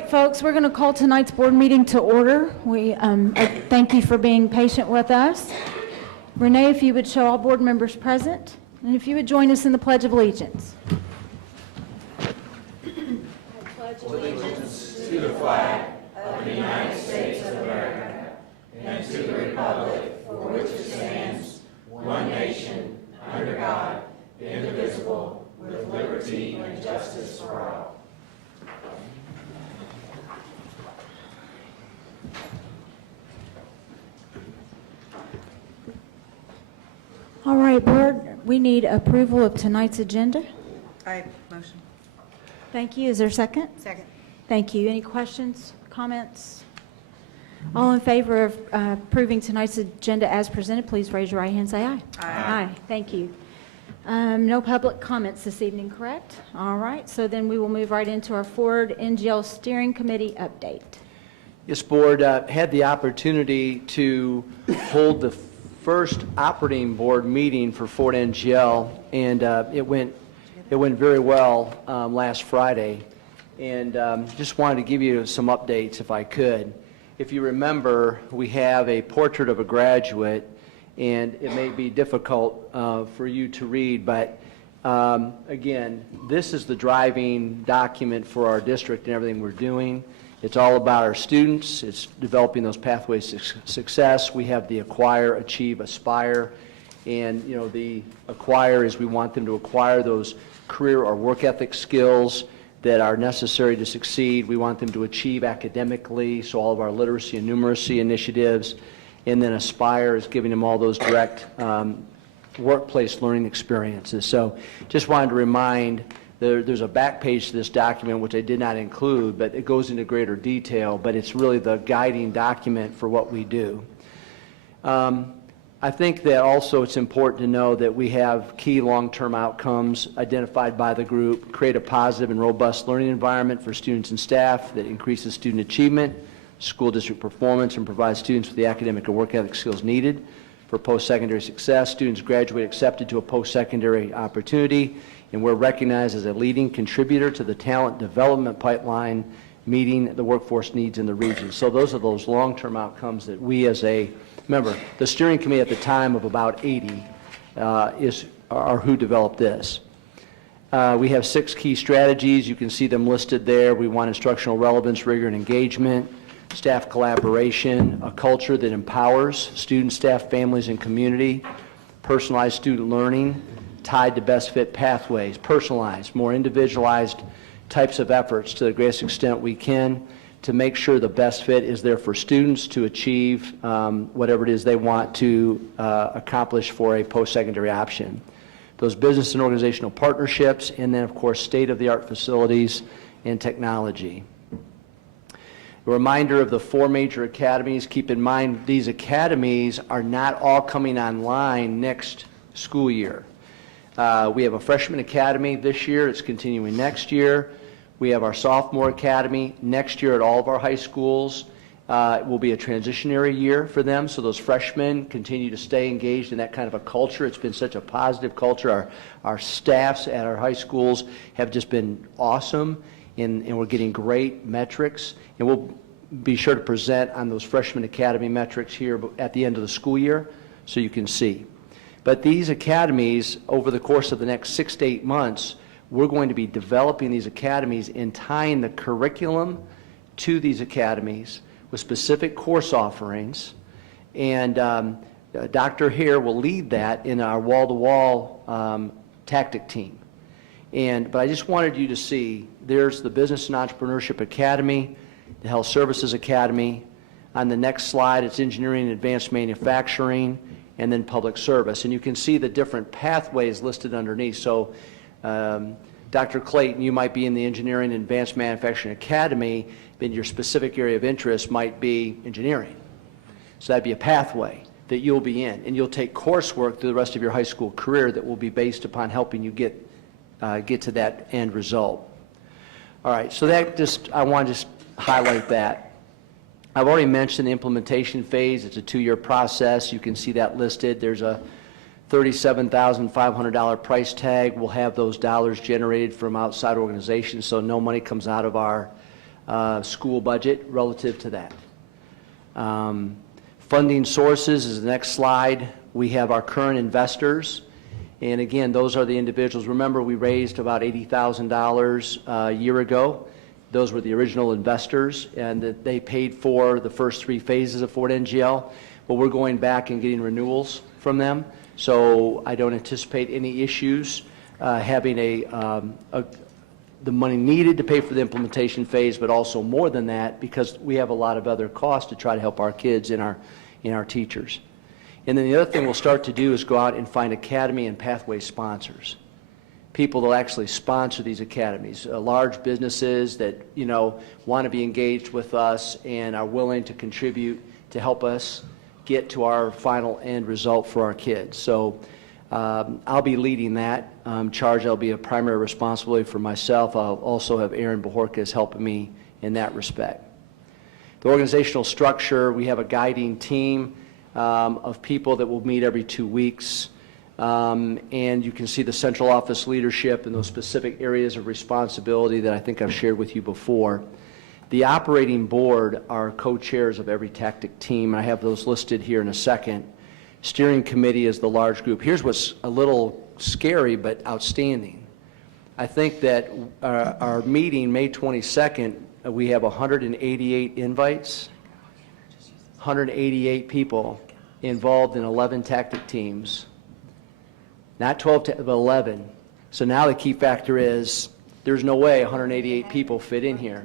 right, folks, we're going to call tonight's board meeting to order. We thank you for being patient with us. Renee, if you would show all board members present, and if you would join us in the Pledge of Allegiance. Pledge allegiance to the flag of the United States of America and to the republic for which it stands, one nation, under God, indivisible, with liberty and justice for all. All right, board, we need approval of tonight's agenda. I motion. Thank you. Is there a second? Second. Thank you. Any questions, comments? All in favor of approving tonight's agenda as presented, please raise your right hand and say aye. Aye. Thank you. No public comments this evening, correct? All right, so then we will move right into our Ford NGL Steering Committee update. This board had the opportunity to hold the first operating board meeting for Ford NGL, and it went very well last Friday. And just wanted to give you some updates if I could. If you remember, we have a portrait of a graduate, and it may be difficult for you to read, but again, this is the driving document for our district and everything we're doing. It's all about our students. It's developing those pathways to success. We have the acquire, achieve, aspire, and you know the acquire is we want them to acquire those career or work ethic skills that are necessary to succeed. We want them to achieve academically, so all of our literacy and numeracy initiatives. And then aspire is giving them all those direct workplace learning experiences. So just wanted to remind, there's a back page to this document which I did not include, but it goes into greater detail, but it's really the guiding document for what we do. I think that also it's important to know that we have key long-term outcomes identified by the group, create a positive and robust learning environment for students and staff that increases student achievement, school district performance, and provides students with the academic and work ethic skills needed for post-secondary success. Students graduate accepted to a post-secondary opportunity, and we're recognized as a leading contributor to the talent development pipeline, meeting the workforce needs in the region. So those are those long-term outcomes that we as a, remember, the steering committee at the time of about 80 are who developed this. We have 6 key strategies. You can see them listed there. We want instructional relevance, rigor, and engagement, staff collaboration, a culture that empowers students, staff, families, and community, personalized student learning, tied to best fit pathways, personalized, more individualized types of efforts to the greatest extent we can to make sure the best fit is there for students to achieve whatever it is they want to accomplish for a post-secondary option. Those business and organizational partnerships, and then of course state-of-the-art facilities and technology. A reminder of the 4 major academies. Keep in mind these academies are not all coming online next school year. We have a freshman academy this year. It's continuing next year. We have our sophomore academy next year at all of our high schools. It will be a transitionary year for them, so those freshmen continue to stay engaged in that kind of a culture. It's been such a positive culture. Our staffs at our high schools have just been awesome, and we're getting great metrics. And we'll be sure to present on those freshman academy metrics here at the end of the school year so you can see. But these academies, over the course of the next 6 to 8 months, we're going to be developing these academies and tying the curriculum to these academies with specific course offerings. And Dr. Hare will lead that in our wall-to-wall tactic team. But I just wanted you to see, there's the Business and Entrepreneurship Academy, the Health Services Academy. On the next slide, it's Engineering and Advanced Manufacturing, and then Public Service. And you can see the different pathways listed underneath. So Dr. Clayton, you might be in the Engineering and Advanced Manufacturing Academy, but your specific area of interest might be engineering. So that'd be a pathway that you'll be in. And you'll take coursework through the rest of your high school career that will be based upon helping you get to that end result. All right, so I want to just highlight that. I've already mentioned the implementation phase. It's a 2-year process. You can see that listed. There's a $37,500 price tag. We'll have those dollars generated from outside organizations, so no money comes out of our school budget relative to that. Funding sources is the next slide. We have our current investors, and again, those are the individuals. Remember, we raised about $80,000 a year ago. Those were the original investors, and that they paid for the first 3 phases of Fort NGL. But we're going back and getting renewals from them, so I don't anticipate any issues having the money needed to pay for the implementation phase, but also more than that, because we have a lot of other costs to try to help our kids and our teachers. And then the other thing we'll start to do is go out and find academy and pathway sponsors, people that will actually sponsor these academies, large businesses that, you know, want to be engaged with us and are willing to contribute to help us get to our final end result for our kids. So I'll be leading that charge. That'll be a primary responsibility for myself. I'll also have Aaron Bajorquez helping me in that respect. The organizational structure, we have a guiding team of people that will meet every 2 weeks. And you can see the central office leadership and those specific areas of responsibility that I think I've shared with you before. The operating board are co-chairs of every tactic team. I have those listed here in a second. Steering committee is the large group. Here's what's a little scary but outstanding. I think that our meeting, May 22nd, we have 188 invites, 188 people involved in 11 tactic teams. Not 12, but 11. So now the key factor is there's no way 188 people fit in here.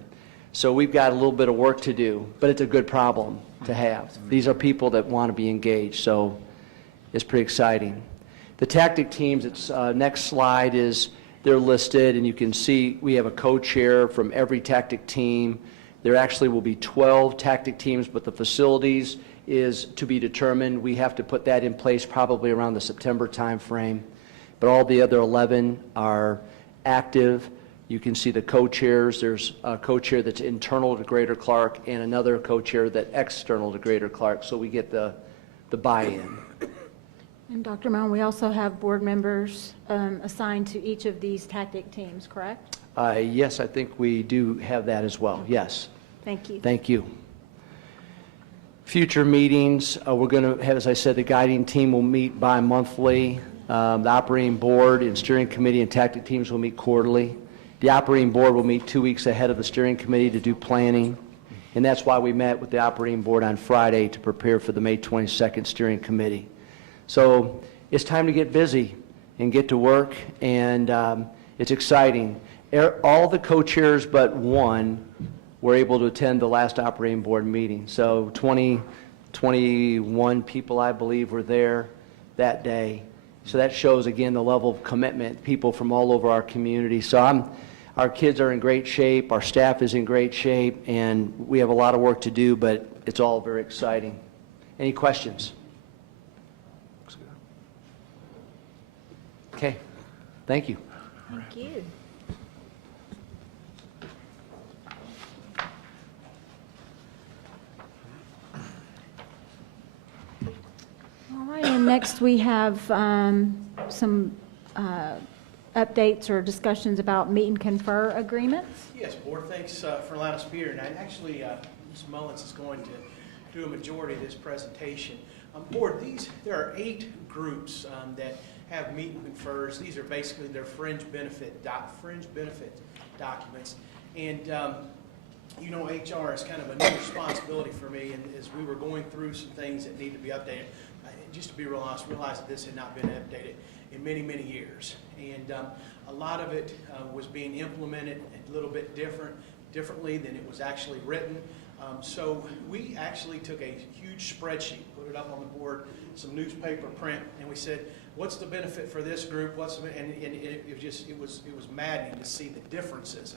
So we've got a little bit of work to do, but it's a good problem to have. These are people that want to be engaged, so it's pretty exciting. The tactic teams, it's next slide is they're listed, and you can see we have a co-chair from every tactic team. There actually will be 12 tactic teams, but the facilities is to be determined. We have to put that in place probably around the September timeframe. But all the other 11 are active. You can see the co-chairs. There's a co-chair that's internal to Greater Clark and another co-chair that's external to Greater Clark, so we get the buy-in. And Dr. Moen, we also have board members assigned to each of these tactic teams, correct? Yes, I think we do have that as well, yes. Thank you. Thank you. Future meetings, we're going to have, as I said, the guiding team will meet bi-monthly. The operating board and steering committee and tactic teams will meet quarterly. The operating board will meet 2 weeks ahead of the steering committee to do planning. And that's why we met with the operating board on Friday to prepare for the May 22nd steering committee. So it's time to get busy and get to work, and it's exciting. All the co-chairs but one were able to attend the last operating board meeting. So 21 people, I believe, were there that day. So that shows, again, the level of commitment, people from all over our community. So our kids are in great shape, our staff is in great shape, and we have a lot of work to do, but it's all very exciting. Any questions? Okay, thank you. Thank you. All right, and next we have some updates or discussions about meet and confer agreements. Yes, Board, thanks for allowing us to be here. And actually, Ms. Mullins is going to do a majority of this presentation. Board, there are 8 groups that have meet and confers. These are basically their fringe benefit documents. And you know, HR is kind of a new responsibility for me, and as we were going through some things that need to be updated, just to be real honest, realized that this had not been updated in many, many years. And a lot of it was being implemented a little bit differently than it was actually written. So we actually took a huge spreadsheet, put it up on the board, some newspaper print, and we said, what's the benefit for this group? And it was maddening to see the differences.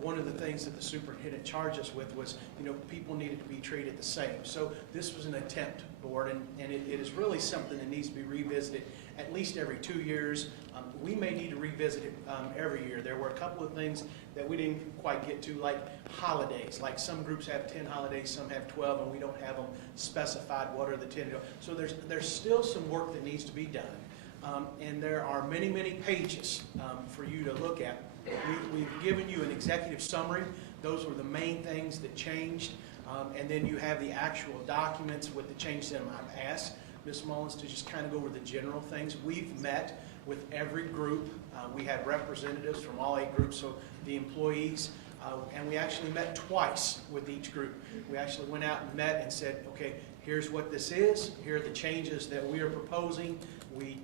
One of the things that the superintendent charged us with was, you know, people needed to be treated the same. So this was an attempt, Board, and it is really something that needs to be revisited at least every 2 years. We may need to revisit it every year. There were a couple of things that we didn't quite get to, like holidays. Like some groups have 10 holidays, some have 12, and we don't have them specified what are the 10. So there's still some work that needs to be done. And there are many, many pages for you to look at. We've given you an executive summary. Those were the main things that changed. And then you have the actual documents with the changes in them. I've asked Ms. Mullins to just kind of go over the general things. We've met with every group. We had representatives from all 8 groups, so the employees, and we actually met twice with each group. We actually went out and met and said, okay, here's what this is. Here are the changes that we are proposing. We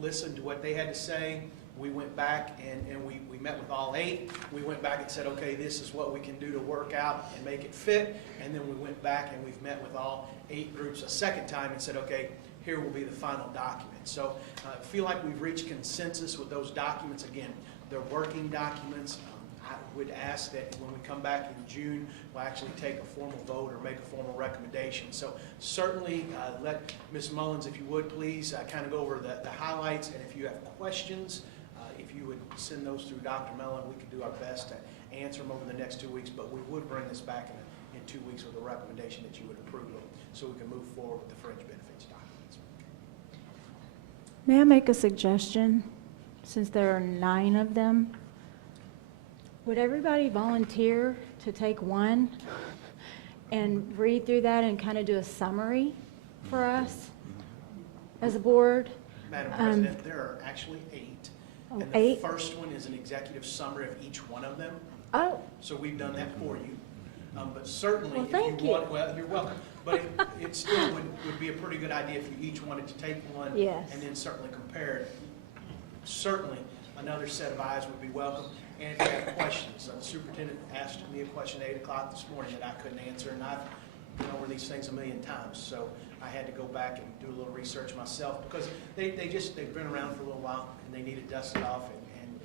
listened to what they had to say. We went back and we met with all 8. We went back and said, okay, this is what we can do to work out and make it fit. And then we went back and we've met with all 8 groups a second time and said, okay, here will be the final document. So I feel like we've reached consensus with those documents. Again, they're working documents. I would ask that when we come back in June, we'll actually take a formal vote or make a formal recommendation. So certainly let Ms. Mullins, if you would please, kind of go over the highlights, and if you have questions, if you would send those through Dr. Mellon, we could do our best to answer them over the next 2 weeks, but we would bring this back in 2 weeks with a recommendation that you would approve of, so we can move forward with the fringe benefits documents. May I make a suggestion? Since there are 9 of them, would everybody volunteer to take one and read through that and kind of do a summary for us as a board? Madam President, there are actually 8. Oh, And the 8? first one is an executive summary of each one of them. Oh, So we've done that for you. But certainly, Well, if thank you you. want, well, you're welcome. But it still would be a pretty good idea if you each wanted to take one. Yes. And then certainly compare it. Certainly, another set of eyes would be welcome. And if you have questions, the superintendent asked me a question at 8 o'clock this morning that I couldn't answer, and I've been over these things a million times. So I had to go back and do a little research myself, because they've been around for a little while and they needed dusted off. And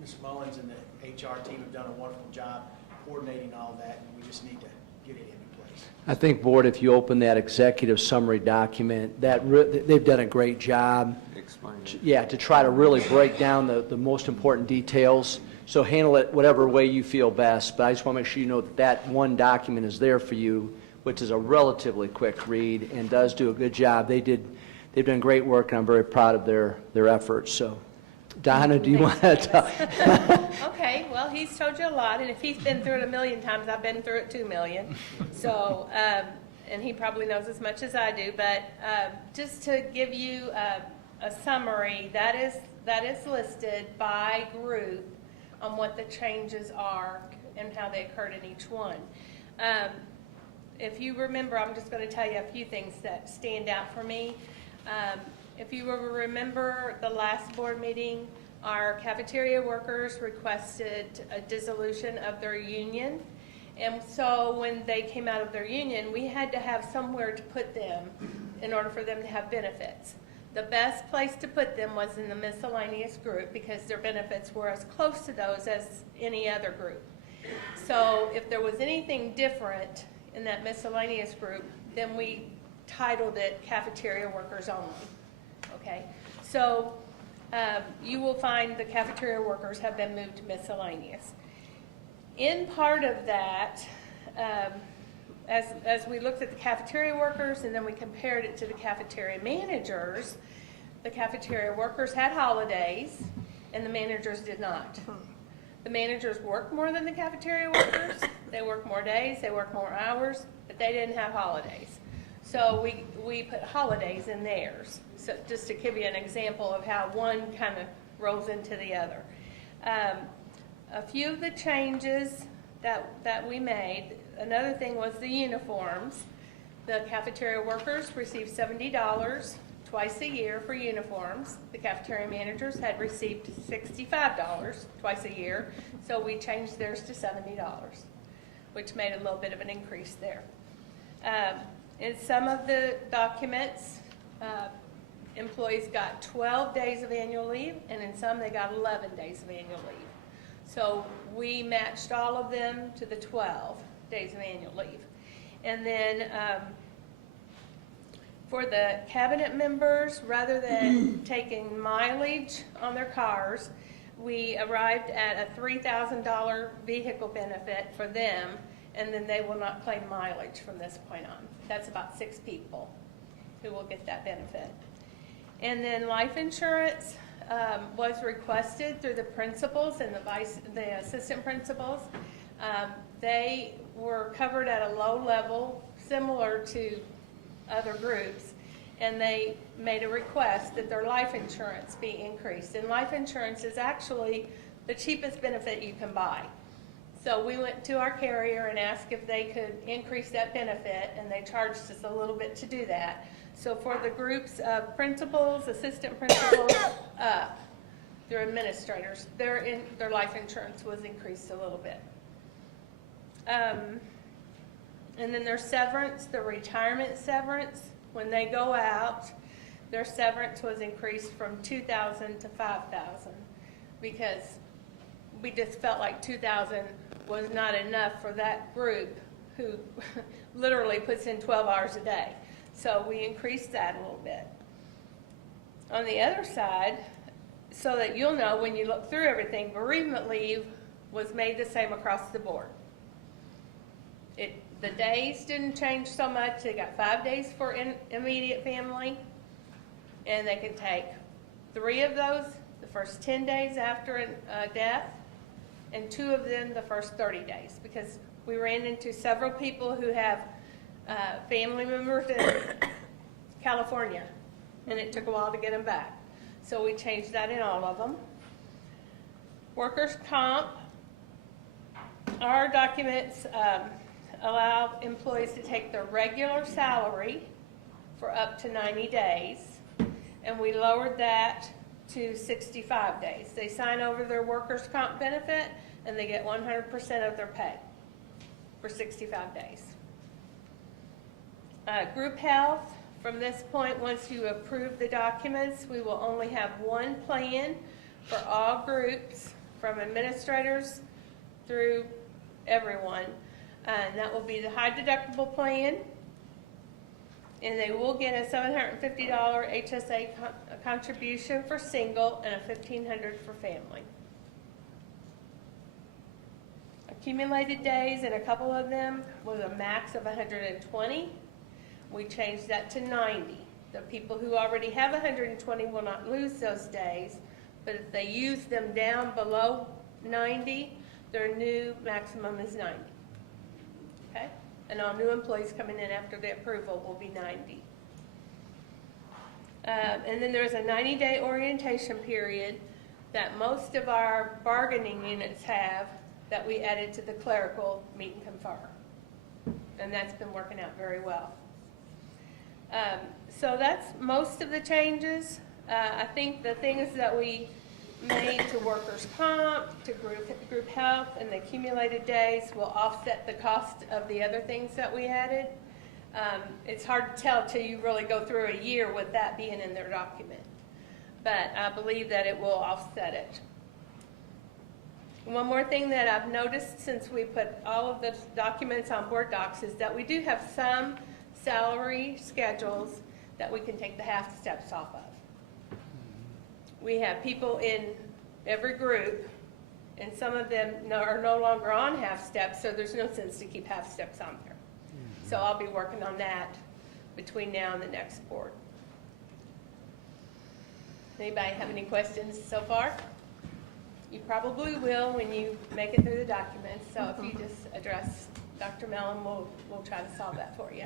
Ms. Mullins and the HR team have done a wonderful job coordinating all that, and we just need to get it into place. I think, Board, if you open that executive summary document, they've done a great job. Explain it. Yeah, to try to really break down the most important details. So handle it whatever way you feel best, but I just want to make sure you know that that one document is there for you, which is a relatively quick read and does do a good job. They've done great work, and I'm very proud of their efforts. So, Donna, do you want to talk? Okay, well, he's told you a lot, and if he's been through it 1,000,000 times, I've been through it 2,000,000. So, and he probably knows as much as I do, but just to give you a summary, that is listed by group on what the changes are and how they occurred in each one. If you remember, I'm just going to tell you a few things that stand out for me. If you remember the last board meeting, our cafeteria workers requested a dissolution of their union. And so when they came out of their union, we had to have somewhere to put them in order for them to have benefits. The best place to put them was in the miscellaneous group, because their benefits were as close to those as any other group. So if there was anything different in that miscellaneous group, then we titled it cafeteria workers only. Okay, so you will find the cafeteria workers have been moved to miscellaneous. In part of that, as we looked at the cafeteria workers and then we compared it to the cafeteria managers, the cafeteria workers had holidays and the managers did not. The managers worked more than the cafeteria workers. They worked more days, they worked more hours, but they didn't have holidays. So we put holidays in theirs. So just to give you an example of how one kind of rolls into the other. A few of the changes that we made, another thing was the uniforms. The cafeteria workers received $70 twice a year for uniforms. The cafeteria managers had received $65 twice a year, so we changed theirs to $70, which made a little bit of an increase there. In some of the documents, employees got 12 days of annual leave, and in some they got 11 days of annual leave. So we matched all of them to the 12 days of annual leave. And then for the cabinet members, rather than taking mileage on their cars, we arrived at a $3,000 vehicle benefit for them, and then they will not claim mileage from this point on. That's about 6 people who will get that benefit. And then life insurance, was requested through the principals and the assistant principals. They were covered at a low level, similar to other groups, and they made a request that their life insurance be increased. And life insurance is actually the cheapest benefit you can buy. So we went to our carrier and asked if they could increase that benefit, and they charged us a little bit to do that. So for the groups of principals, assistant principals, their administrators, their life insurance was increased a little bit. And then their severance, their retirement severance, when they go out, their severance was increased from $2,000 to $5,000 because we just felt like $2,000 was not enough for that group who literally puts in 12 hours a day. So we increased that a little bit. On the other side, so that you'll know when you look through everything, bereavement leave was made the same across the board. The days didn't change so much. They got 5 days for immediate family, and they can take 3 of those the first 10 days after a death, and 2 of them the first 30 days, because we ran into several people who have family members in California, and it took a while to get them back. So we changed that in all of them. Workers' comp, our documents allow employees to take their regular salary for up to 90 days, and we lowered that to 65 days. They sign over their workers' comp benefit, and they get 100% of their pay for 65 days. Group health, from this point, once you approve the documents, we will only have one plan for all groups, from administrators through everyone. And that will be the high deductible plan, and they will get a $750 HSA contribution for single and a $1,500 for family. Accumulated days, and a couple of them was a max of 120. We changed that to 90. The people who already have 120 will not lose those days, but if they use them down below 90, their new maximum is 90. Okay? And all new employees coming in after the approval will be 90. And then there's a 90-day orientation period that most of our bargaining units have that we added to the clerical meet and confer. And that's been working out very well. So that's most of the changes. I think the things that we made to workers' comp, to group health, and the accumulated days will offset the cost of the other things that we added. It's hard to tell till you really go through a year with that being in their document. But I believe that it will offset it. One more thing that I've noticed since we put all of the documents on board docs is that we do have some salary schedules that we can take the half steps off of. We have people in every group, and some of them are no longer on half steps, so there's no sense to keep half steps on there. So I'll be working on that between now and the next board. Anybody have any questions so far? You probably will when you make it through the documents, so if you just address Dr. Mellon, we'll try to solve that for you.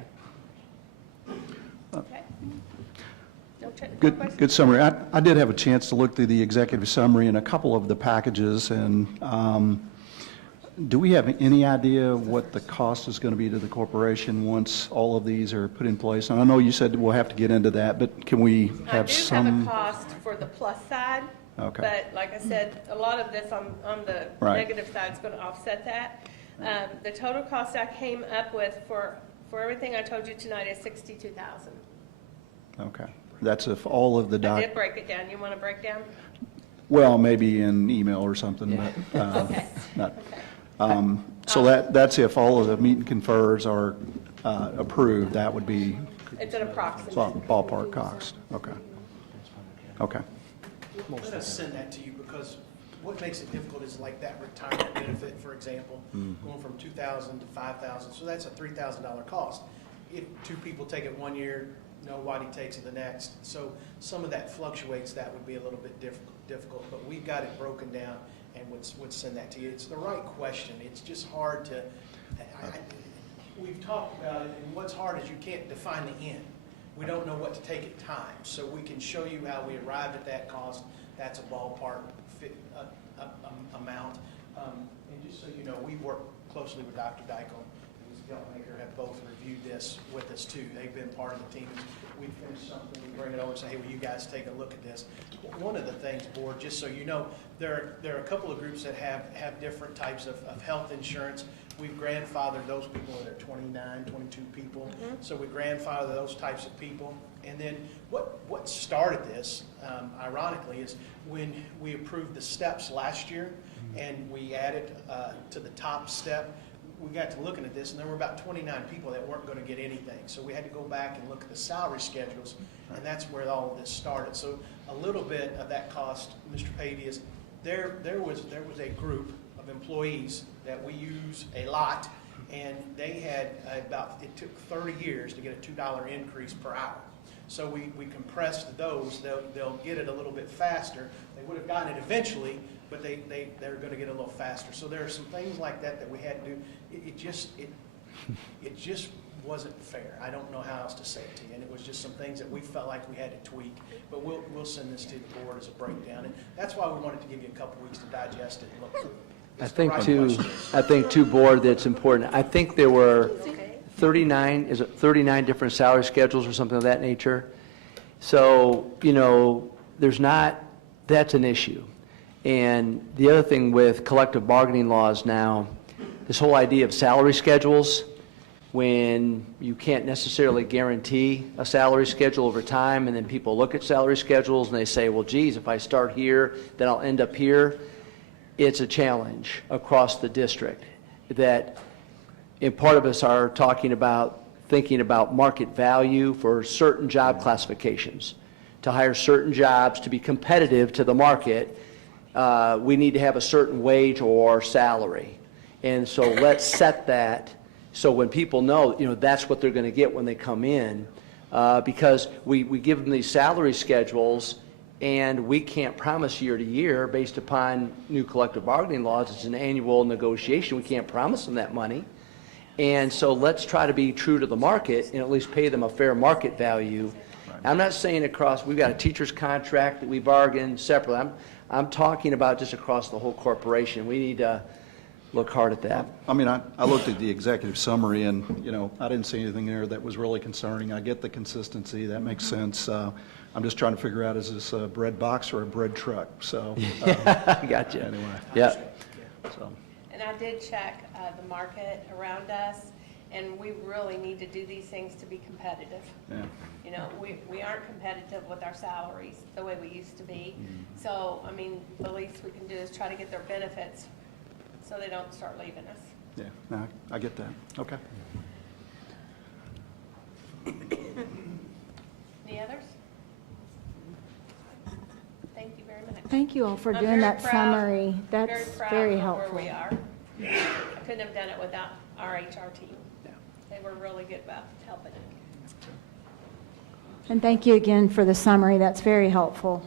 Okay. No questions? Good summary. I did have a chance to look through the executive summary and a couple of the packages, and do we have any idea what the cost is going to be to the corporation once all of these are put in place? And I know you said we'll have to get into that, but can we have some? I do have a cost for the plus side, Okay. but like I said, a lot of this on the Right. negative side is going to offset that. The total cost I came up with for everything I told you tonight is $62,000. Okay. That's if all of the I did break it down. You want to break down? Well, maybe in email or something, but Okay. not. Okay. So that's if all of the meet and confers are approved, that would be It's an approximate. ballpark cost. Okay. Okay. Let us send that to you, because what makes it difficult is like that retirement benefit, for example, going from $2,000 to $5,000. So that's a $3,000 cost. If 2 people take it 1 year, nobody takes it the next. So some of that fluctuates, that would be a little bit difficult, but we've got it broken down and would send that to you. It's the right question. It's just hard to, we've talked about it, and what's hard is you can't define the end. We don't know what to take at times, so we can show you how we arrived at that cost. That's a ballpark amount. And just so you know, we work closely with Dr. Dykel and Ms. Geltmaker, have both reviewed this with us too. They've been part of the team. We finish something, we bring it over and say, hey, will you guys take a look at this? One of the things, board, just so you know, there are a couple of groups that have different types of health insurance. We've grandfathered those people that are 29, 22 people. So we grandfather those types of people. And then what started this, ironically, is when we approved the steps last year and we added to the top step, we got to looking at this, and there were about 29 people that weren't going to get anything. So we had to go back and look at the salary schedules, and that's where all of this started. So a little bit of that cost, Mr. Pavey, is there was a group of employees that we use a lot, and they had it took 30 years to get a $2 increase per hour. So we compressed those. They'll get it a little bit faster. They would have gotten it eventually, but they're going to get it a little faster. So there are some things like that we had to do. It just wasn't fair. I don't know how else to say it to you. And it was just some things that we felt like we had to tweak. But we'll send this to the board as a breakdown. And that's why we wanted to give you a couple weeks to digest it and look through it. I think too, board, that's important. I think there were 39 different salary schedules or something of that nature. So, that's an issue. And the other thing with collective bargaining laws now, this whole idea of salary schedules, when you can't necessarily guarantee a salary schedule over time, and then people look at salary schedules and they say, well, geez, if I start here, then I'll end up here. It's a challenge across the district that, and part of us are thinking about market value for certain job classifications. To hire certain jobs to be competitive to the market, we need to have a certain wage or salary. And so let's set that so when people know, that's what they're going to get when they come in, because we give them these salary schedules, and we can't promise year to year based upon new collective bargaining laws. It's an annual negotiation. We can't promise them that money. And so let's try to be true to the market and at least pay them a fair market value. I'm not saying we've got a teacher's contract that we bargain separately. I'm talking about just across the whole corporation. We need to look hard at that. I mean, I looked at the executive summary, and, I didn't see anything there that was really concerning. I get the consistency. That makes sense. I'm just trying to figure out, is this a bread box or a bread truck? So, Gotcha. Anyway. Yeah. So. And I did check the market around us, and we really need to do these things to be competitive. Yeah. We aren't competitive with our salaries the way we used to be. So, the least we can do is try to get their benefits so they don't start leaving us. Yeah, no, I get that. Okay. Any others? Thank you very much. Thank you all for I'm doing very that proud- summary. That's proud very of helpful. Where we are. I couldn't have done it without our HR team. Yeah. They were really good about helping. And thank you again for the summary. That's very helpful.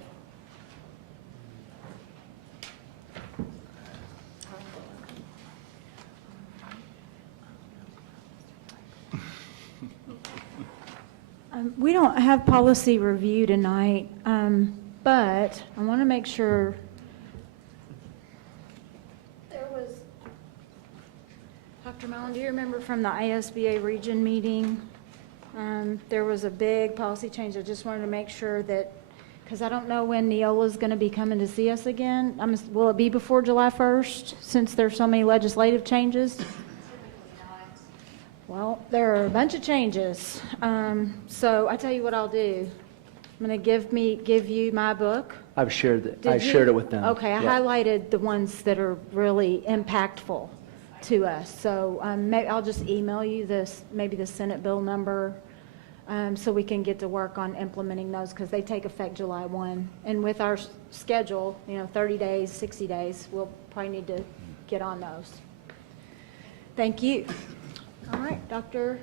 We don't have policy review tonight, but I want to make sure there was, Dr. Mellon, do you remember from the ISBA region meeting? There was a big policy change. I just wanted to make sure that, because I don't know when Neola's going to be coming to see us again. Will it be before July 1st, since there's so many legislative changes? Well, there are a bunch of changes. So I tell you what I'll do. I'm going to give you my book. I've shared it. Did I you? shared it with them. Okay, I Yeah. highlighted the ones that are really impactful to us. So I'll just email you maybe the Senate bill number, so we can get to work on implementing those, because they take effect July 1. And with our schedule, 30 days, 60 days, we'll probably need to get on those. Thank you. All right, Dr.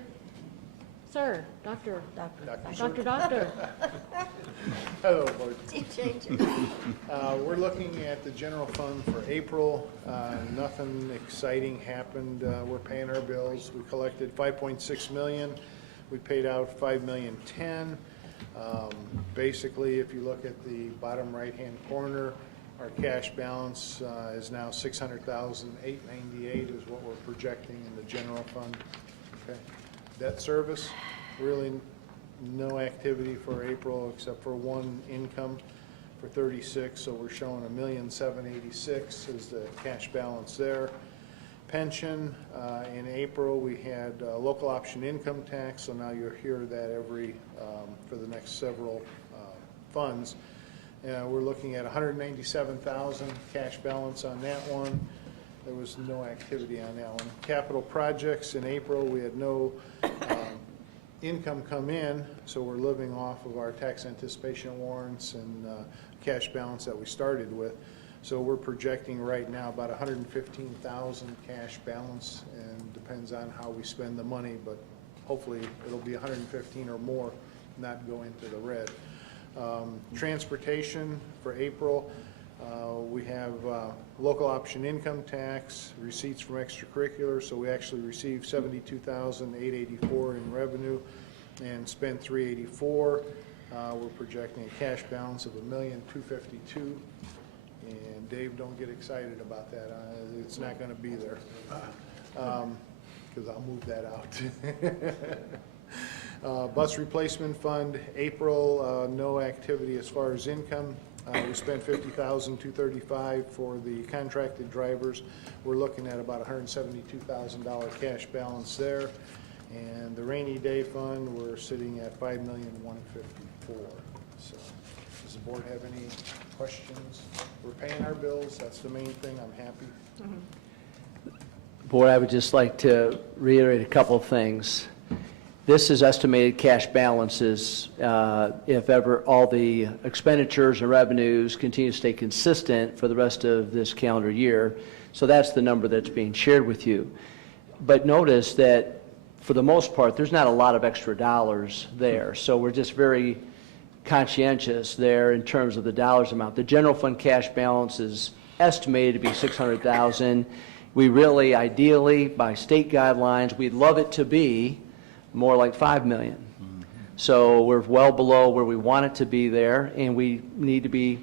Sir, doctor. Dr. Doctor. Hello, Board. You change it. We're looking at the general fund for April. Nothing exciting happened. We're paying our bills. We collected 5.6 million. We paid out 5,000,010. Basically, if you look at the bottom right-hand corner, our cash balance is now 600,898 is what we're projecting in the general fund. Okay. Debt service, really no activity for April except for one income for 36, so we're showing 1,786,000 is the cash balance there. Pension, in April we had local option income tax, so now you'll hear that for the next several funds. We're looking at 197,000 cash balance on that one. There was no activity on that one. Capital projects in April, we had no income come in, so we're living off of our tax anticipation warrants and cash balance that we started with. So we're projecting right now about 115,000 cash balance, and depends on how we spend the money, but hopefully it'll be 115 or more, not go into the red. Transportation for April, we have local option income tax, receipts from extracurricular, so we actually received 72,884 in revenue and spent 384. We're projecting a cash balance of 1,252,000. And Dave, don't get excited about that. It's not going to be there because I'll move that out. Bus replacement fund, April, no activity as far as income. We spent 50,235 for the contracted drivers. We're looking at about $172,000 cash balance there. And the rainy day fund, we're sitting at $5,154,000. So, does the board have any questions? We're paying our bills. That's the main thing. I'm happy. Board, I would just like to reiterate a couple of things. This is estimated cash balances. If ever all the expenditures and revenues continue to stay consistent for the rest of this calendar year. So that's the number that's being shared with you. But notice that for the most part, there's not a lot of extra dollars there. So we're just very conscientious there in terms of the dollars amount. The general fund cash balance is estimated to be $600,000. We really, ideally, by state guidelines, we'd love it to be more like 5 million. So we're well below where we want it to be there, and we need to be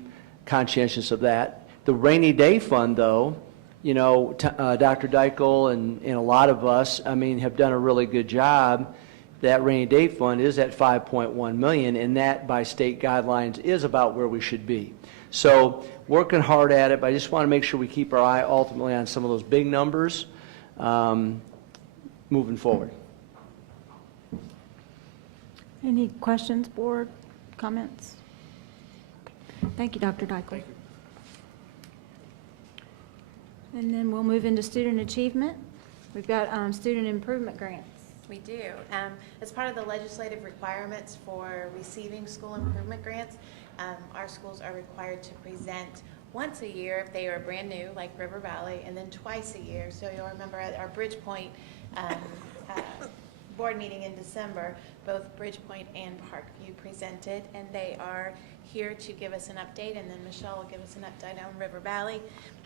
conscientious of that. The rainy day fund, though, you know, Dr. Dykle and a lot of us, I mean, have done a really good job. That rainy day fund is at 5.1 million, and that by state guidelines is about where we should be. So working hard at it, but I just want to make sure we keep our eye ultimately on some of those big numbers moving forward. Any questions, board, comments? Thank you, Dr. Dykle. Thank you. And then we'll move into student achievement. We've got student improvement grants. We do. As part of the legislative requirements for receiving school improvement grants, our schools are required to present once a year if they are brand new, like River Valley, and then twice a year. So you'll remember at our Bridgepoint board meeting in December, both Bridgepoint and Parkview presented, and they are here to give us an update, and then Michelle will give us an update on River Valley.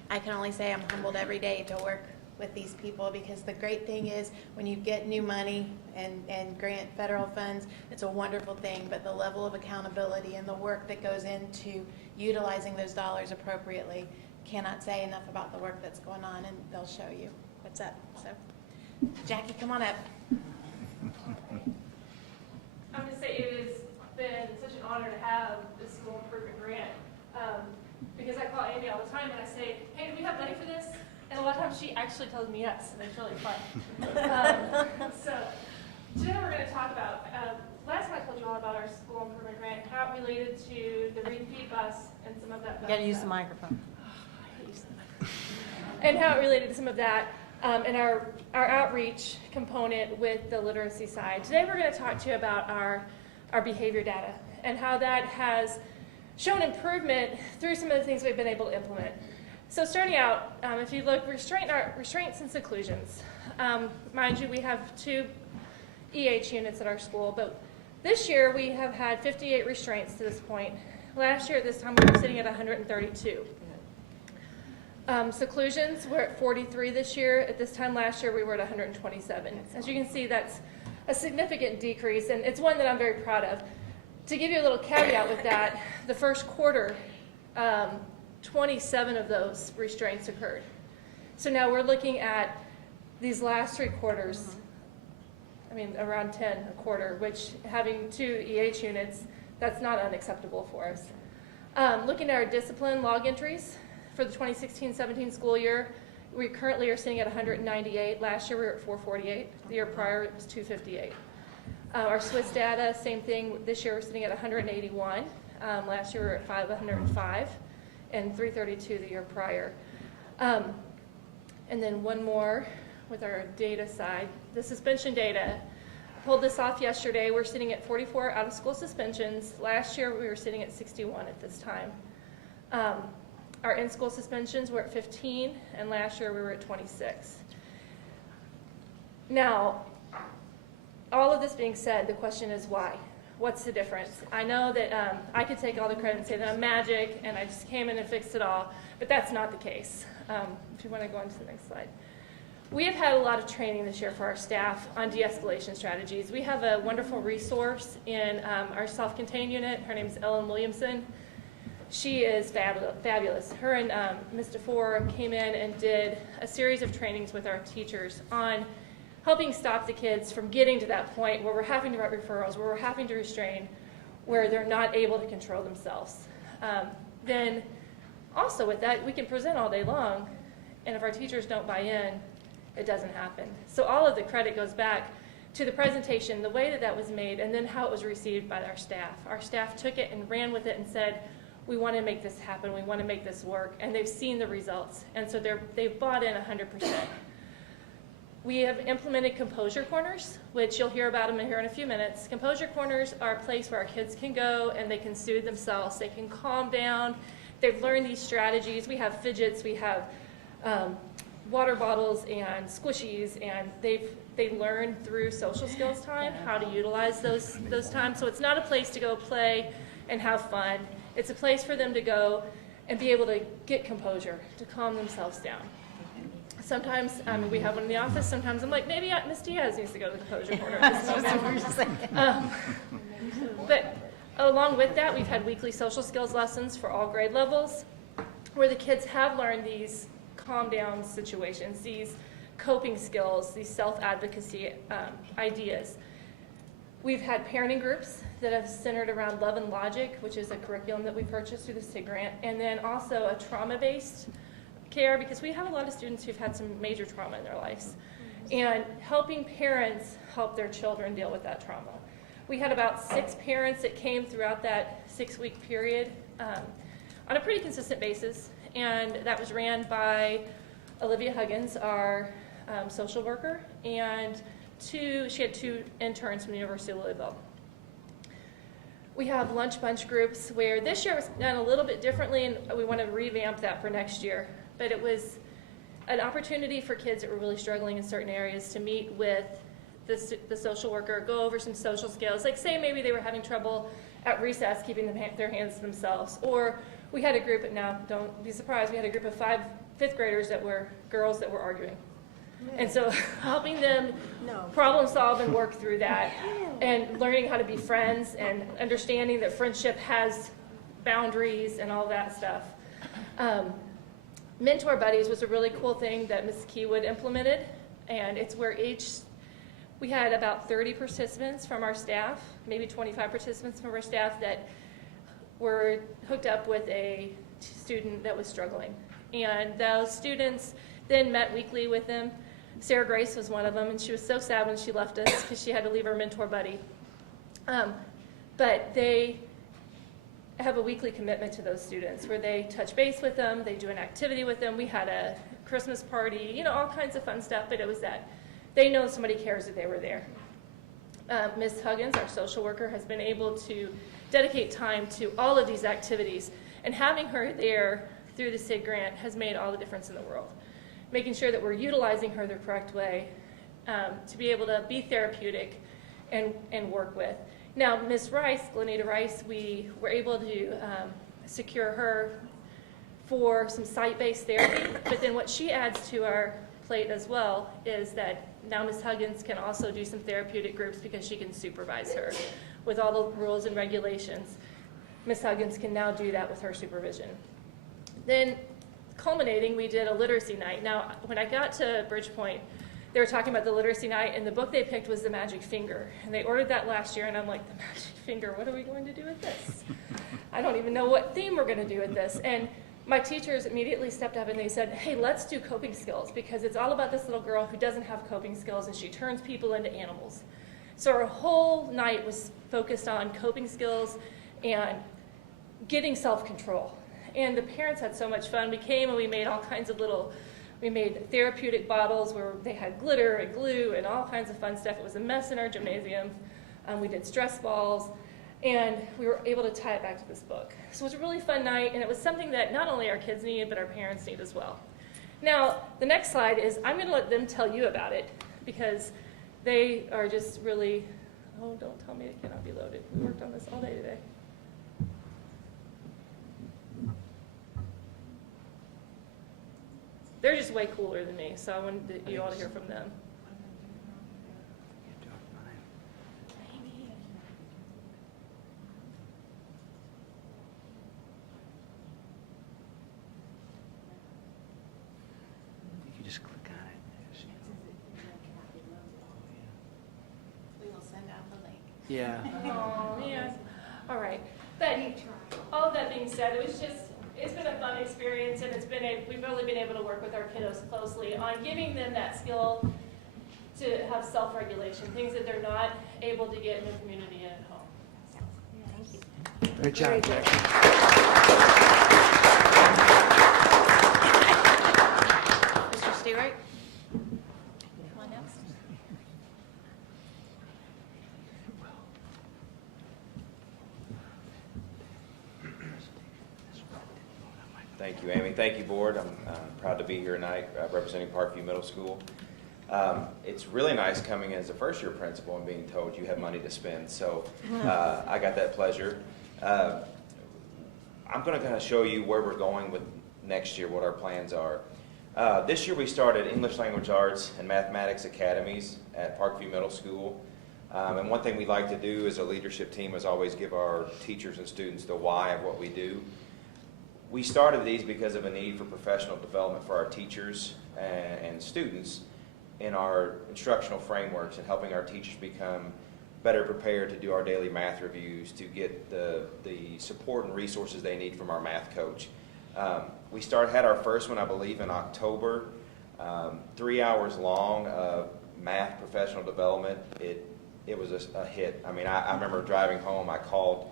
I can only say I'm humbled every day to work with these people, because the great thing is when you get new money and grant federal funds, it's a wonderful thing, but the level of accountability and the work that goes into utilizing those dollars appropriately, cannot say enough about the work that's going on, and they'll show you what's up. So Jackie, come on up. I'm going to say it has been such an honor to have this school improvement grant, because I call Amy all the time and I say, hey, do we have money for this? And a lot of times she actually tells me yes, and it's really fun. So today we're going to talk about, last time I told you all about our school improvement grant, how it related to the repeat bus and some of that. You got to use the microphone. And how it related to some of that. And our outreach component with the literacy side. Today we're going to talk to you about our behavior data and how that has shown improvement through some of the things we've been able to implement. So starting out, if you look, restraints and seclusions. Mind you, we have two EH units at our school, but this year we have had 58 restraints to this point. Last year at this time we were sitting at 132. Seclusions, we're at 43 this year. At this time last year we were at 127. As you can see, that's a significant decrease, and it's one that I'm very proud of. To give you a little caveat with that, the first quarter, 27 of those restraints occurred. So now we're looking at these last 3 quarters, I mean around 10 a quarter, which having 2 EH units, that's not unacceptable for us. Looking at our discipline log entries for the 2016-17 school year, we currently are sitting at 198. Last year we were at 448. The year prior it was 258. Our Swiss data, same thing. This year we're sitting at 181. Last year we were at 505 and 332 the year prior. And then one more with our data side. The suspension data. I pulled this off yesterday. We're sitting at 44 out of school suspensions. Last year we were sitting at 61 at this time. Our in-school suspensions were at 15, and last year we were at 26. Now, all of this being said, the question is why? What's the difference? I know that I could take all the credit and say that I'm magic and I just came in and fixed it all, but that's not the case. If you want to go on to the next slide. We have had a lot of training this year for our staff on de-escalation strategies. We have a wonderful resource in our self-contained unit. Her name is Ellen Williamson. She is fabulous. Her and Ms. DeFore came in and did a series of trainings with our teachers on helping stop the kids from getting to that point where we're having to write referrals, where we're having to restrain, where they're not able to control themselves. Then also with that, we can present all day long, and if our teachers don't buy in, it doesn't happen. So all of the credit goes back to the presentation, the way that that was made, and then how it was received by our staff. Our staff took it and ran with it and said, we want to make this happen, we want to make this work, and they've seen the results, and so they've bought in 100%. We have implemented composure corners, which you'll hear about them here in a few minutes. Composure corners are a place where our kids can go and they can soothe themselves, they can calm down. They've learned these strategies. We have fidgets, we have water bottles and squishies, and they learned through social skills time how to utilize those times. So it's not a place to go play and have fun. It's a place for them to go and be able to get composure, to calm themselves down. Sometimes we have one in the office. Sometimes I'm like, maybe Ms. Diaz needs to go to the composure corner at this moment. But along with that, we've had weekly social skills lessons for all grade levels where the kids have learned these calm down situations, these coping skills, these self-advocacy ideas. We've had parenting groups that have centered around Love and Logic, which is a curriculum that we purchased through the SIG grant, and then also a trauma-based care, because we have a lot of students who've had some major trauma in their lives, and helping parents help their children deal with that trauma. We had about 6 parents that came throughout that 6-week period on a pretty consistent basis, and that was ran by Olivia Huggins, our social worker, and she had 2 interns from the University of Louisville. We have lunch bunch groups where this year was done a little bit differently, and we want to revamp that for next year. But it was an opportunity for kids that were really struggling in certain areas to meet with the social worker, go over some social skills. Like say maybe they were having trouble at recess keeping their hands to themselves. Or we had a group, and now don't be surprised, we had a group of 5th graders that were girls that were arguing. And so helping them problem solve and work through that, and learning how to be friends and understanding that friendship has boundaries and all that stuff. Mentor Buddies was a really cool thing that Ms. Keywood implemented, and it's where we had about 30 participants from our staff, maybe 25 participants from our staff that were hooked up with a student that was struggling. And those students then met weekly with them. Sarah Grace was one of them, and she was so sad when she left us because she had to leave her mentor buddy. But they have a weekly commitment to those students where they touch base with them, they do an activity with them. We had a Christmas party, all kinds of fun stuff, but it was that they know somebody cares that they were there. Ms. Huggins, our social worker, has been able to dedicate time to all of these activities, and having her there through the SIG grant has made all the difference in the world. Making sure that we're utilizing her the correct way to be able to be therapeutic and work with. Now, Ms. Rice, Glenita Rice, we were able to secure her for some site-based therapy, but then what she adds to our plate as well is that now Ms. Huggins can also do some therapeutic groups because she can supervise her with all the rules and regulations. Ms. Huggins can now do that with her supervision. Then, culminating, we did a literacy night. Now, when I got to Bridgepoint, they were talking about the literacy night, and the book they picked was The Magic Finger. And they ordered that last year, and I'm like, the Magic Finger, what are we going to do with this? I don't even know what theme we're going to do with this. And my teachers immediately stepped up and they said, hey, let's do coping skills, because it's all about this little girl who doesn't have coping skills, and she turns people into animals. So our whole night was focused on coping skills and getting self-control. And the parents had so much fun. We came and we made all kinds of we made therapeutic bottles where they had glitter and glue and all kinds of fun stuff. It was a mess in our gymnasium. We did stress balls, and we were able to tie it back to this book. So it was a really fun night, and it was something that not only our kids needed, but our parents need as well. Now, the next slide is, I'm going to let them tell you about it, because they are just really, oh, don't tell me it cannot be loaded. We worked on this all day today. They're just way cooler than me, so I wanted you all to hear from them. You just click on it. We will send out the link. Yeah. Oh, man. All right. But all of that being said, it's been a fun experience, and we've really been able to work with our kiddos closely on giving them that skill to have self-regulation, things that they're not able to get in the community and at home. Thank you. Great job. Very good. Mr. Stewart? Come on down. Thank you, Amy. Thank you, Board. I'm proud to be here tonight representing Parkview Middle School. It's really nice coming as a first-year principal and being told you have money to spend, so I got that pleasure. I'm going to kind of show you where we're going with next year, what our plans are. This year we started English Language Arts and Mathematics Academies at Parkview Middle School. And one thing we like to do as a leadership team is always give our teachers and students the why of what we do. We started these because of a need for professional development for our teachers and students in our instructional frameworks and helping our teachers become better prepared to do our daily math reviews, to get the support and resources they need from our math coach. We had our first one, I believe, in October, 3 hours long of math professional development. It was a hit. I mean, I remember driving home, I called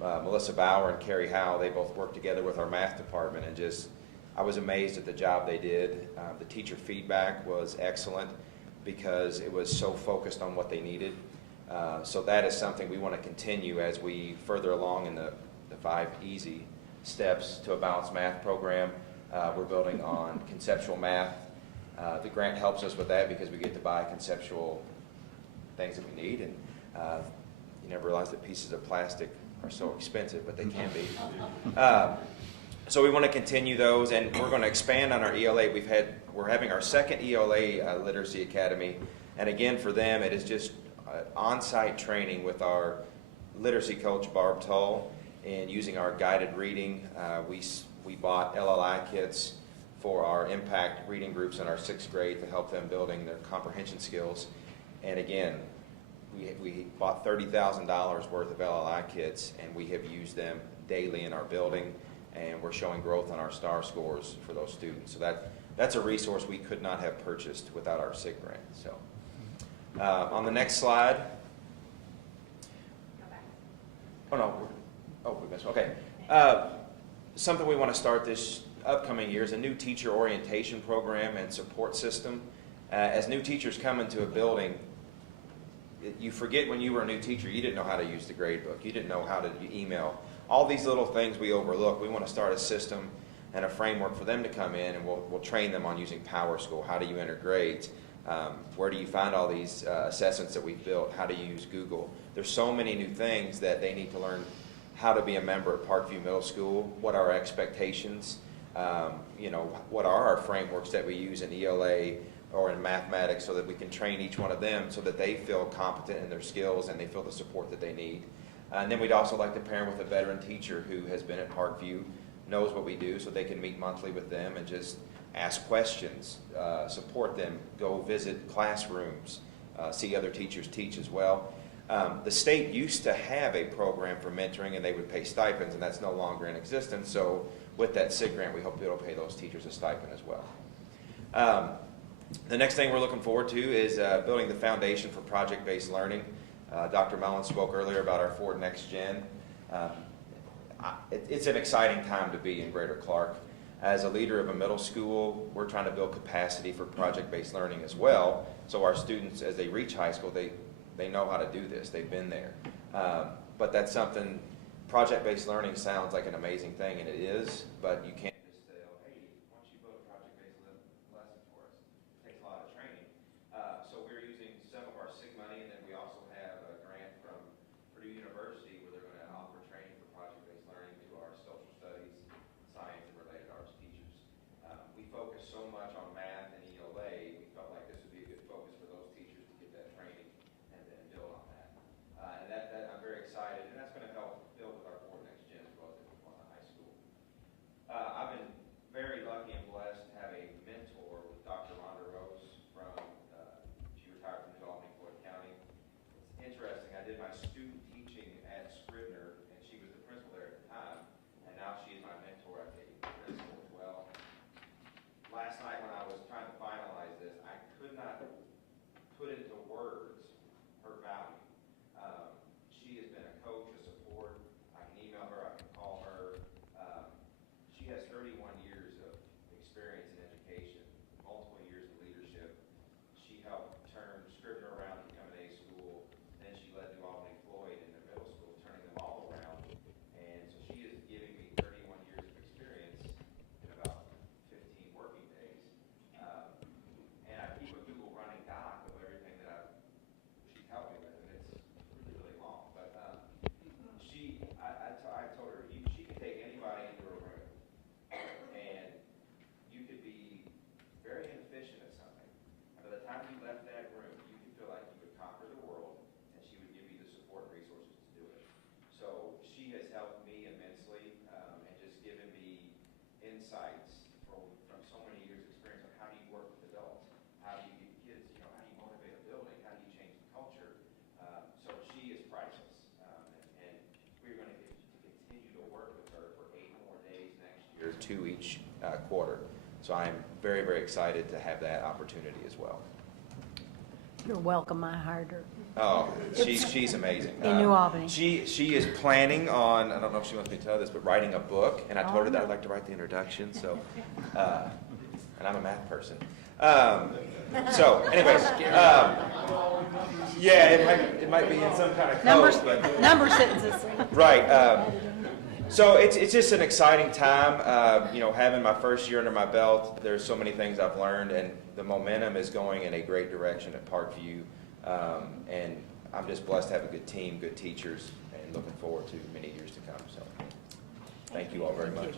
Melissa Bauer and Carrie Howe. They both worked together with our math department, and I was amazed at the job they did. The teacher feedback was excellent because it was so focused on what they needed. So that is something we want to continue as we further along in the 5 easy steps to a balanced math program. We're building on conceptual math. The grant helps us with that because we get to buy conceptual things that we need, and you never realize that pieces of plastic are so expensive, but they can be. So we want to continue those, and we're going to expand on our ELA. We're having our second ELA Literacy Academy, and again for them it is just on-site training with our literacy coach Barb Tull, and using our guided reading. We bought LLI kits for our impact reading groups in our 6th grade to help them building their comprehension skills, and again we bought $30,000 worth of LLI kits, and we have used them daily in our building, and we're showing growth on our STAR scores for those students. So that's a resource we could not have purchased without our SIG grant. So on the next slide. Oh no, we missed. Okay. Something we want to start this upcoming year is a new teacher orientation program and support system. As new teachers come into a building, you forget when you were a new teacher, you didn't know how to use the grade book. You didn't know how to email. All these little things we overlook. We want to start a system and a framework for them to come in, and we'll train them on using PowerSchool. How do you enter grades? Where do you find all these assessments that we've built? How do you use Google? There's so many new things that they need to learn how to be a member at Parkview Middle School, what are our expectations, what are our frameworks that we use in ELA or in mathematics so that we can train each one of them so that they feel competent in their skills and they feel the support that they need. And then we'd also like to pair with a veteran teacher who has been at Parkview, knows what we do, so they can meet monthly with them and just ask questions, support them, go visit classrooms, see other teachers teach as well. The state used to have a program for mentoring and they would pay stipends, and that's no longer in existence. So with that SIG grant, we hope to be able to pay those teachers a stipend as well. The next thing we're looking forward to is building the foundation for project-based learning. Dr. Mullen spoke earlier about our Ford Next Gen. It's an exciting time to be in Greater Clark. As a leader of a middle school, we're trying to build capacity for project-based learning as well, so our students, as they reach high school, they know how to do this. They've been there. But that's something, project-based learning sounds like an amazing thing, and it is, but you can't just say, oh, hey, why don't you build a project-based lesson for us? It takes a lot of training. So we're using some of our SIG money, and then we also have a grant from Purdue University where they're going to offer training for project-based learning to our social studies, science, and related arts teachers. We focus so much on math and ELA, we felt like this would be a good focus for those teachers to get that training and then build on that. And that I'm very excited, and that's going to help build with our Ford Next Gen as well as on the high school. I've been very lucky and blessed to have a mentor with Dr. Rhonda Rose from, she retired from New Albany, Floyd County. It's interesting, I did my student teaching at Scribner, and she was the principal there at the time, and now she is my mentor at the principal as well. Last night when I was trying to finalize this, I could not put into words her value. She has been a coach, a support. I can email her, I can call her. She has 31 years of experience in education, multiple years in leadership. She helped turn Scribner around to become an A school. Then she led New Albany Floyd in their middle school, turning them all around. And so she is giving me 31 years of experience in about 15 working days. And I keep a Google running doc of everything that she's helped me with, and it's really, really long. But I told her, she can take anybody into a room, and you could be very inefficient at something. And by the time you left that room, you could feel like you could conquer the world, and she would give you the support and resources to do it. So she has helped me immensely, and just given me insights from so many years' experience on how do you work with adults, how do you get kids, how do you motivate a building, how do you change the culture. So she is priceless, and we're going to continue to work with her for 8 more days next year, 2 each quarter. So I'm very, very excited to have that opportunity as well. You're welcome, I hired her. Oh, she's amazing. In New Albany. She is planning on, I don't know if she wants me to tell this, but writing a book, and I told her that I'd like to write the introduction, so, and I'm a math person. So, anyways, yeah, it might be in some kind of code, but. Number sentences. Right. So it's just an exciting time, having my first year under my belt. There's so many things I've learned, and the momentum is going in a great direction at Parkview. And I'm just blessed to have a good team, good teachers, and looking forward to many years to come. So thank you all very much.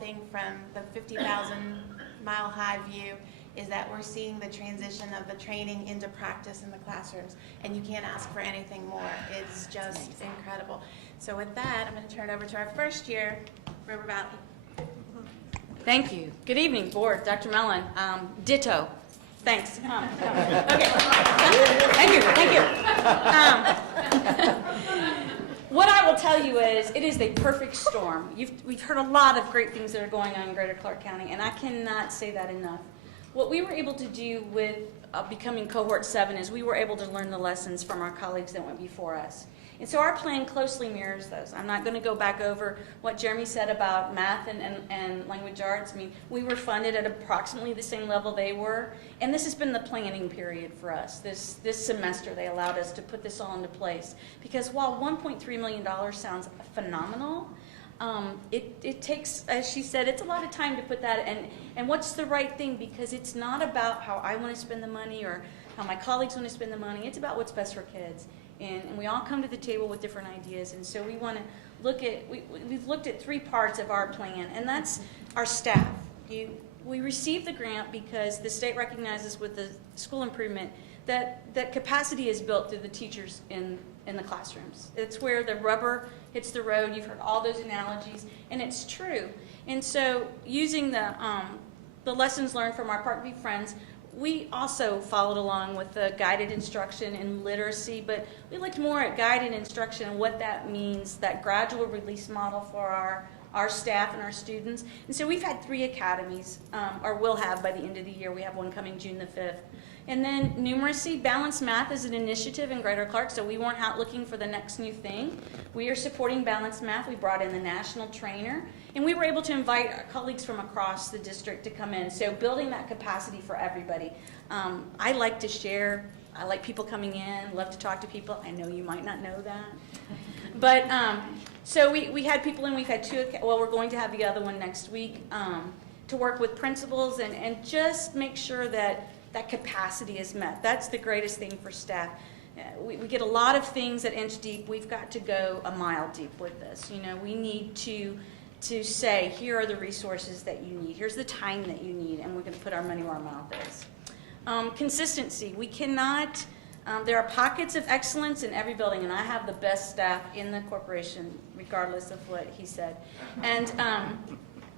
Thing from the 50,000-mile high view is that we're seeing the transition of the training into practice in the classrooms, and you can't ask for anything more. It's just incredible. So with that, I'm going to turn it over to our first year, River Valley. Thank you. Good evening, board. Dr. Mellon. Ditto. Thanks. Okay. Thank you. What I will tell you is, it is the perfect storm. We've heard a lot of great things that are going on in Greater Clark County, and I cannot say that enough. What we were able to do with becoming cohort 7 is we were able to learn the lessons from our colleagues that went before us. And so our plan closely mirrors those. I'm not going to go back over what Jeremy said about math and language arts. I mean, we were funded at approximately the same level they were, and this has been the planning period for us. This semester they allowed us to put this all into place, because while $1.3 million sounds phenomenal, it takes, as she said, it's a lot of time to put that, and what's the right thing, because it's not about how I want to spend the money or how my colleagues want to spend the money. It's about what's best for kids. And we all come to the table with different ideas, and so we want to look at, we've looked at 3 parts of our plan, and that's our staff. We received the grant because the state recognizes with the school improvement that capacity is built through the teachers in the classrooms. It's where the rubber hits the road. You've heard all those analogies, and it's true. And so using the lessons learned from our Parkview friends, we also followed along with the guided instruction and literacy, but we looked more at guided instruction and what that means, that gradual release model for our staff and our students. And so we've had 3 academies, or will have by the end of the year. We have one coming June the 5th. And then numeracy, balanced math is an initiative in Greater Clark, so we weren't out looking for the next new thing. We are supporting balanced math. We brought in the national trainer, and we were able to invite our colleagues from across the district to come in. So building that capacity for everybody. I like to share. I like people coming in, love to talk to people. I know you might not know that. But so we had people in. We've had 2, well, we're going to have the other one next week to work with principals and just make sure that that capacity is met. That's the greatest thing for staff. We get a lot of things at Inch Deep. We've got to go a mile deep with this. You know, we need to say, here are the resources that you need. Here's the time that you need, and we're going to put our money where our mouth is. Consistency. We cannot, there are pockets of excellence in every building, and I have the best staff in the corporation, regardless of what he said. And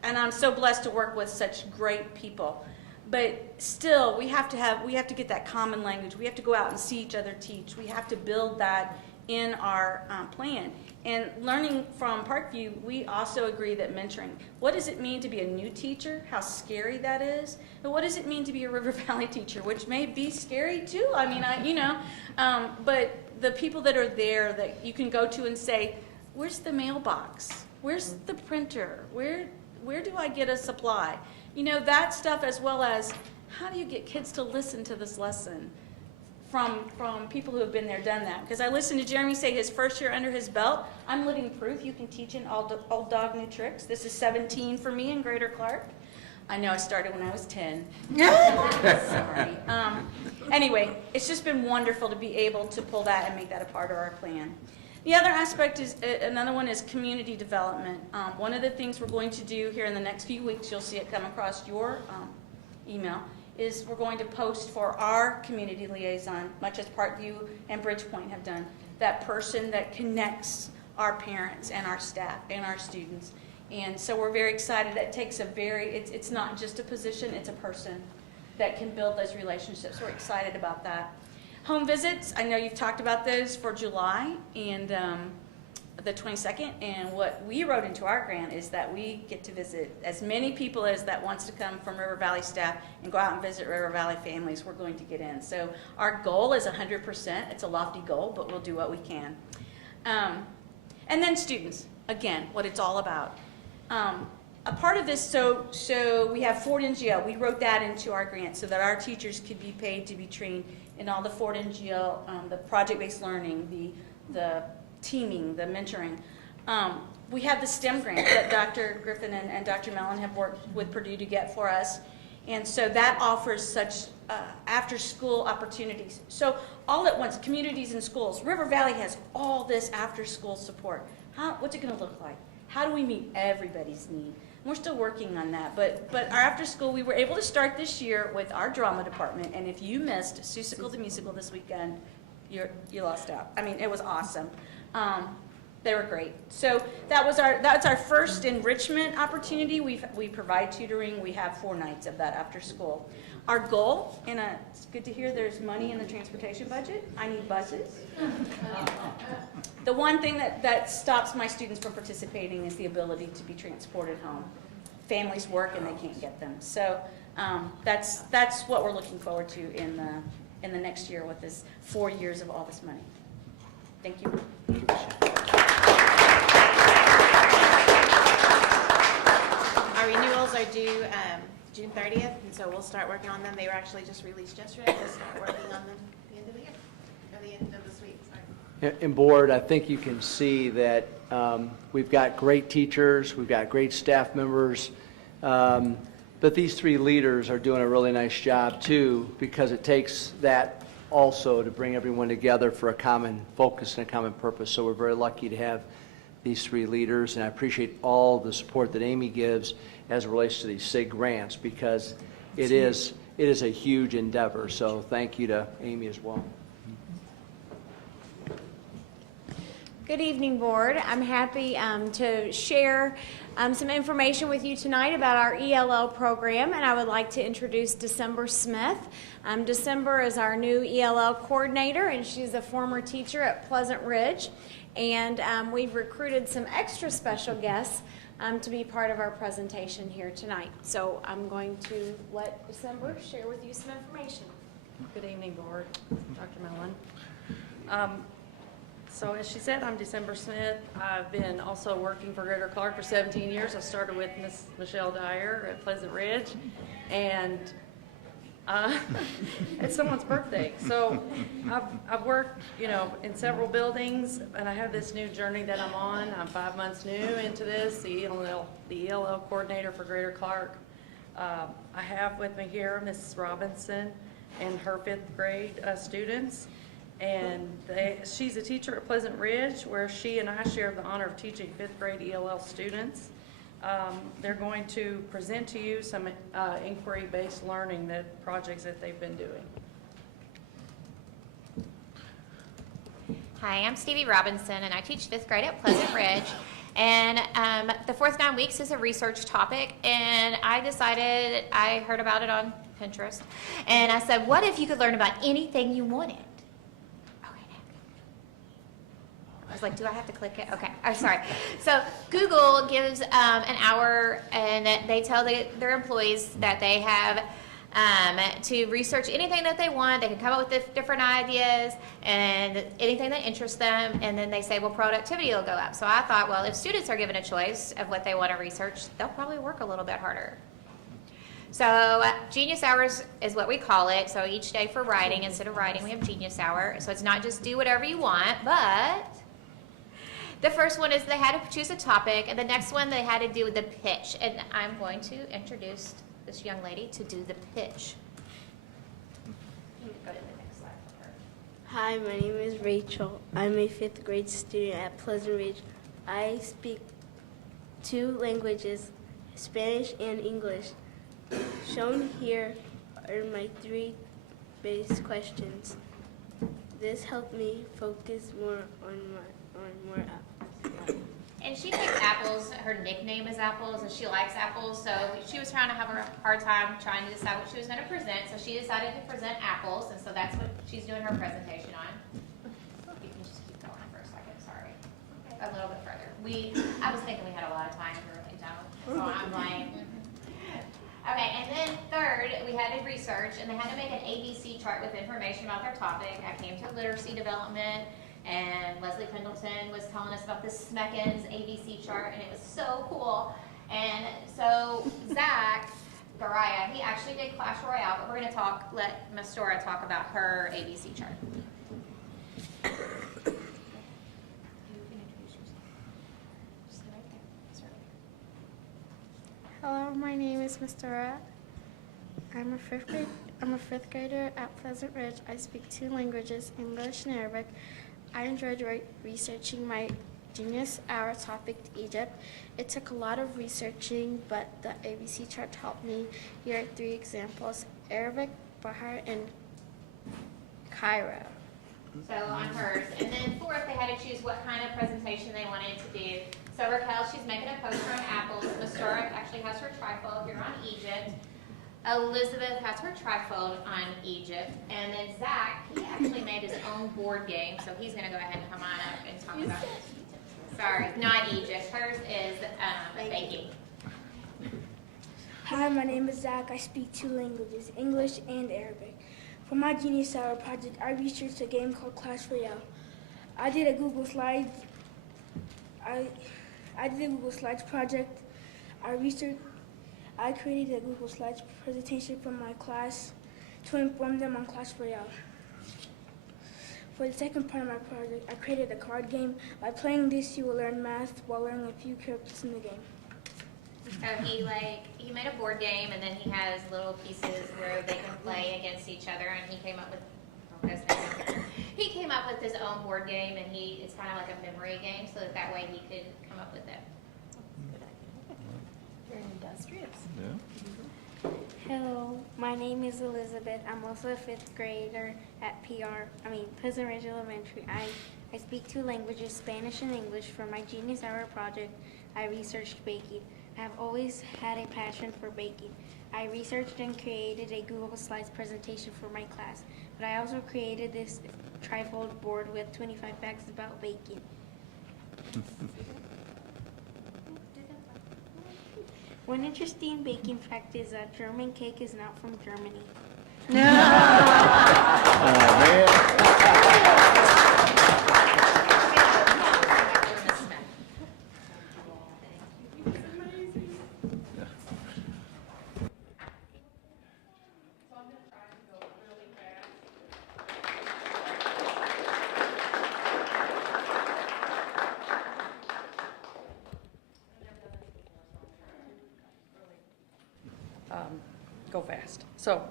I'm so blessed to work with such great people. But still, we have to get that common language. We have to go out and see each other teach. We have to build that in our plan. And learning from Parkview, we also agree that mentoring. What does it mean to be a new teacher? How scary that is. But what does it mean to be a River Valley teacher, which may be scary too? I mean, but the people that are there that you can go to and say, where's the mailbox? Where's the printer? Where do I get a supply? You know, that stuff, as well as how do you get kids to listen to this lesson from people who have been there, done that. Because I listened to Jeremy say his first year under his belt, I'm living proof you can teach an old dog new tricks. This is 17 for me in Greater Clark. I know I started when I was 10. Sorry. Anyway, it's just been wonderful to be able to pull that and make that a part of our plan. The other aspect is, another one is community development. One of the things we're going to do here in the next few weeks, you'll see it come across your email, is we're going to post for our community liaison, much as Parkview and Bridgepoint have done, that person that connects our parents and our staff and our students. And so we're very excited. That takes it's not just a position, it's a person that can build those relationships. We're excited about that. Home visits, I know you've talked about those for July and the 22nd, and what we wrote into our grant is that we get to visit as many people as that wants to come from River Valley staff and go out and visit River Valley families. We're going to get in. So our goal is 100%. It's a lofty goal, but we'll do what we can. And then students, again, what it's all about. A part of this, so we have Ford NGL. We wrote that into our grant so that our teachers could be paid to be trained in all the Ford NGL, the project-based learning, the teaming, the mentoring. We have the STEM grant that Dr. Griffin and Dr. Mellon have worked with Purdue to get for us. And so that offers such after-school opportunities. So all at once, communities and schools. River Valley has all this after-school support. What's it going to look like? How do we meet everybody's need? We're still working on that, but our after school, we were able to start this year with our drama department, and if you missed Seussical the Musical this weekend, you lost out. I mean, it was awesome. They were great. So that's our first enrichment opportunity. We provide tutoring. We have 4 nights of that after school. Our goal, and it's good to hear there's money in the transportation budget. I need buses. The one thing that stops my students from participating is the ability to be transported home. Families work and they can't get them. So That's what we're looking forward to in the next year with this 4 years of all this money. Thank you. Our renewals are due June 30th, and so we'll start working on them. They were actually just released yesterday. We'll start working on them at the end of the year, or the end of this week, sorry. And Board, I think you can see that we've got great teachers, we've got great staff members, but these three leaders are doing a really nice job too, because it takes that also to bring everyone together for a common focus and a common purpose. So we're very lucky to have these three leaders, and I appreciate all the support that Amy gives as it relates to these SIG grants, because it is a huge endeavor. So thank you to Amy as well. Good evening, Board. I'm happy to share some information with you tonight about our ELL program, and I would like to introduce December Smith. December is our new ELL coordinator, and she's a former teacher at Pleasant Ridge. And we've recruited some extra special guests to be part of our presentation here tonight. So I'm going to let December share with you some information. Good evening, Board. Dr. Mellon. So as she said, I'm December Smith. I've been also working for Greater Clark for 17 years. I started with Miss Michelle Dyer at Pleasant Ridge, and it's someone's birthday. So I've worked, in several buildings, and I have this new journey that I'm on. I'm 5 months new into this, the ELL coordinator for Greater Clark. I have with me here Mrs. Robinson and her 5th grade students. And she's a teacher at Pleasant Ridge, where she and I share the honor of teaching 5th grade ELL students. They're going to present to you some inquiry-based learning projects that they've been doing. Hi, I'm Stevie Robinson, and I teach 5th grade at Pleasant Ridge. And the 4th 9 weeks is a research topic, and I heard about it on Pinterest, and I said, what if you could learn about anything you wanted? I was like, do I have to click it? Okay, I'm sorry. So Google gives an hour, and they tell their employees that they have to research anything that they want. They can come up with different ideas and anything that interests them, and then they say, well, productivity will go up. So I thought, well, if students are given a choice of what they want to research, they'll probably work a little bit harder. So Genius Hours is what we call it. So each day for writing, instead of writing, we have Genius Hour. So it's not just do whatever you want, but the first one is they had to choose a topic, and the next one they had to do the pitch. And I'm going to introduce this young lady to do the pitch. You can go to the next slide for her. Hi, my name is Rachel. I'm a 5th grade student at Pleasant Ridge. I speak 2 languages, Spanish and English. Shown here are my 3 base questions. This helped me focus more on more And she thinks apples, her nickname is apples, and she likes apples, so she was trying to have a hard time trying to decide what she was going to present, so she decided to present apples, and so that's what she's doing her presentation on. You can just keep going for a second, sorry. A little bit further. I was thinking we had a lot of time, we really don't, so I'm like, Okay, and then third, we had to research, and they had to make an ABC chart with information about their topic. I came to literacy development, and Leslie Pendleton was telling us about this Smeckens ABC chart, and it was so cool. And so Zach Garaya, he actually did Clash Royale, but we're going to let Ms. Dora talk about her ABC chart. Hello, my name is Miss Dora. I'm a 5th grader at Pleasant Ridge. I speak 2 languages, English and Arabic. I enjoyed researching my Genius Hour topic, Egypt. It took a lot of researching, but the ABC chart helped me. Here are 3 examples: Arabic, Bahar, and Cairo. So on hers. And then fourth, they had to choose what kind of presentation they wanted to do. So Raquel, she's making a poster on apples. Miss Dora actually has her trifold here on Egypt. Elizabeth has her trifold on Egypt. And then Zach, he actually made his own board game, so he's going to go ahead and come on up and talk about it. Sorry, not Egypt. Hers is baking. Hi, my name is Zach. I speak 2 languages, English and Arabic. For my Genius Hour project, I researched a game called Clash Royale. I did a Google Slides. I did a Google Slides project. I created a Google Slides presentation for my class to inform them on Clash Royale. For the second part of my project, I created a card game. By playing this, you will learn math while learning a few characters in the game. So he made a board game, and then he has little pieces where they can play against each other, and he came up with his own board game, and it's kind of like a memory game, so that way he could come up with it. Very industrious. Hello, my name is Elizabeth. I'm also a 5th grader at Pleasant Ridge Elementary. I speak 2 languages, Spanish and English. For my Genius Hour project, I researched baking. I have always had a passion for baking. I researched and created a Google Slides presentation for my class, but I also created this trifold board with 25 facts about baking. One interesting baking fact is that German cake is not from Germany. Go fast. So,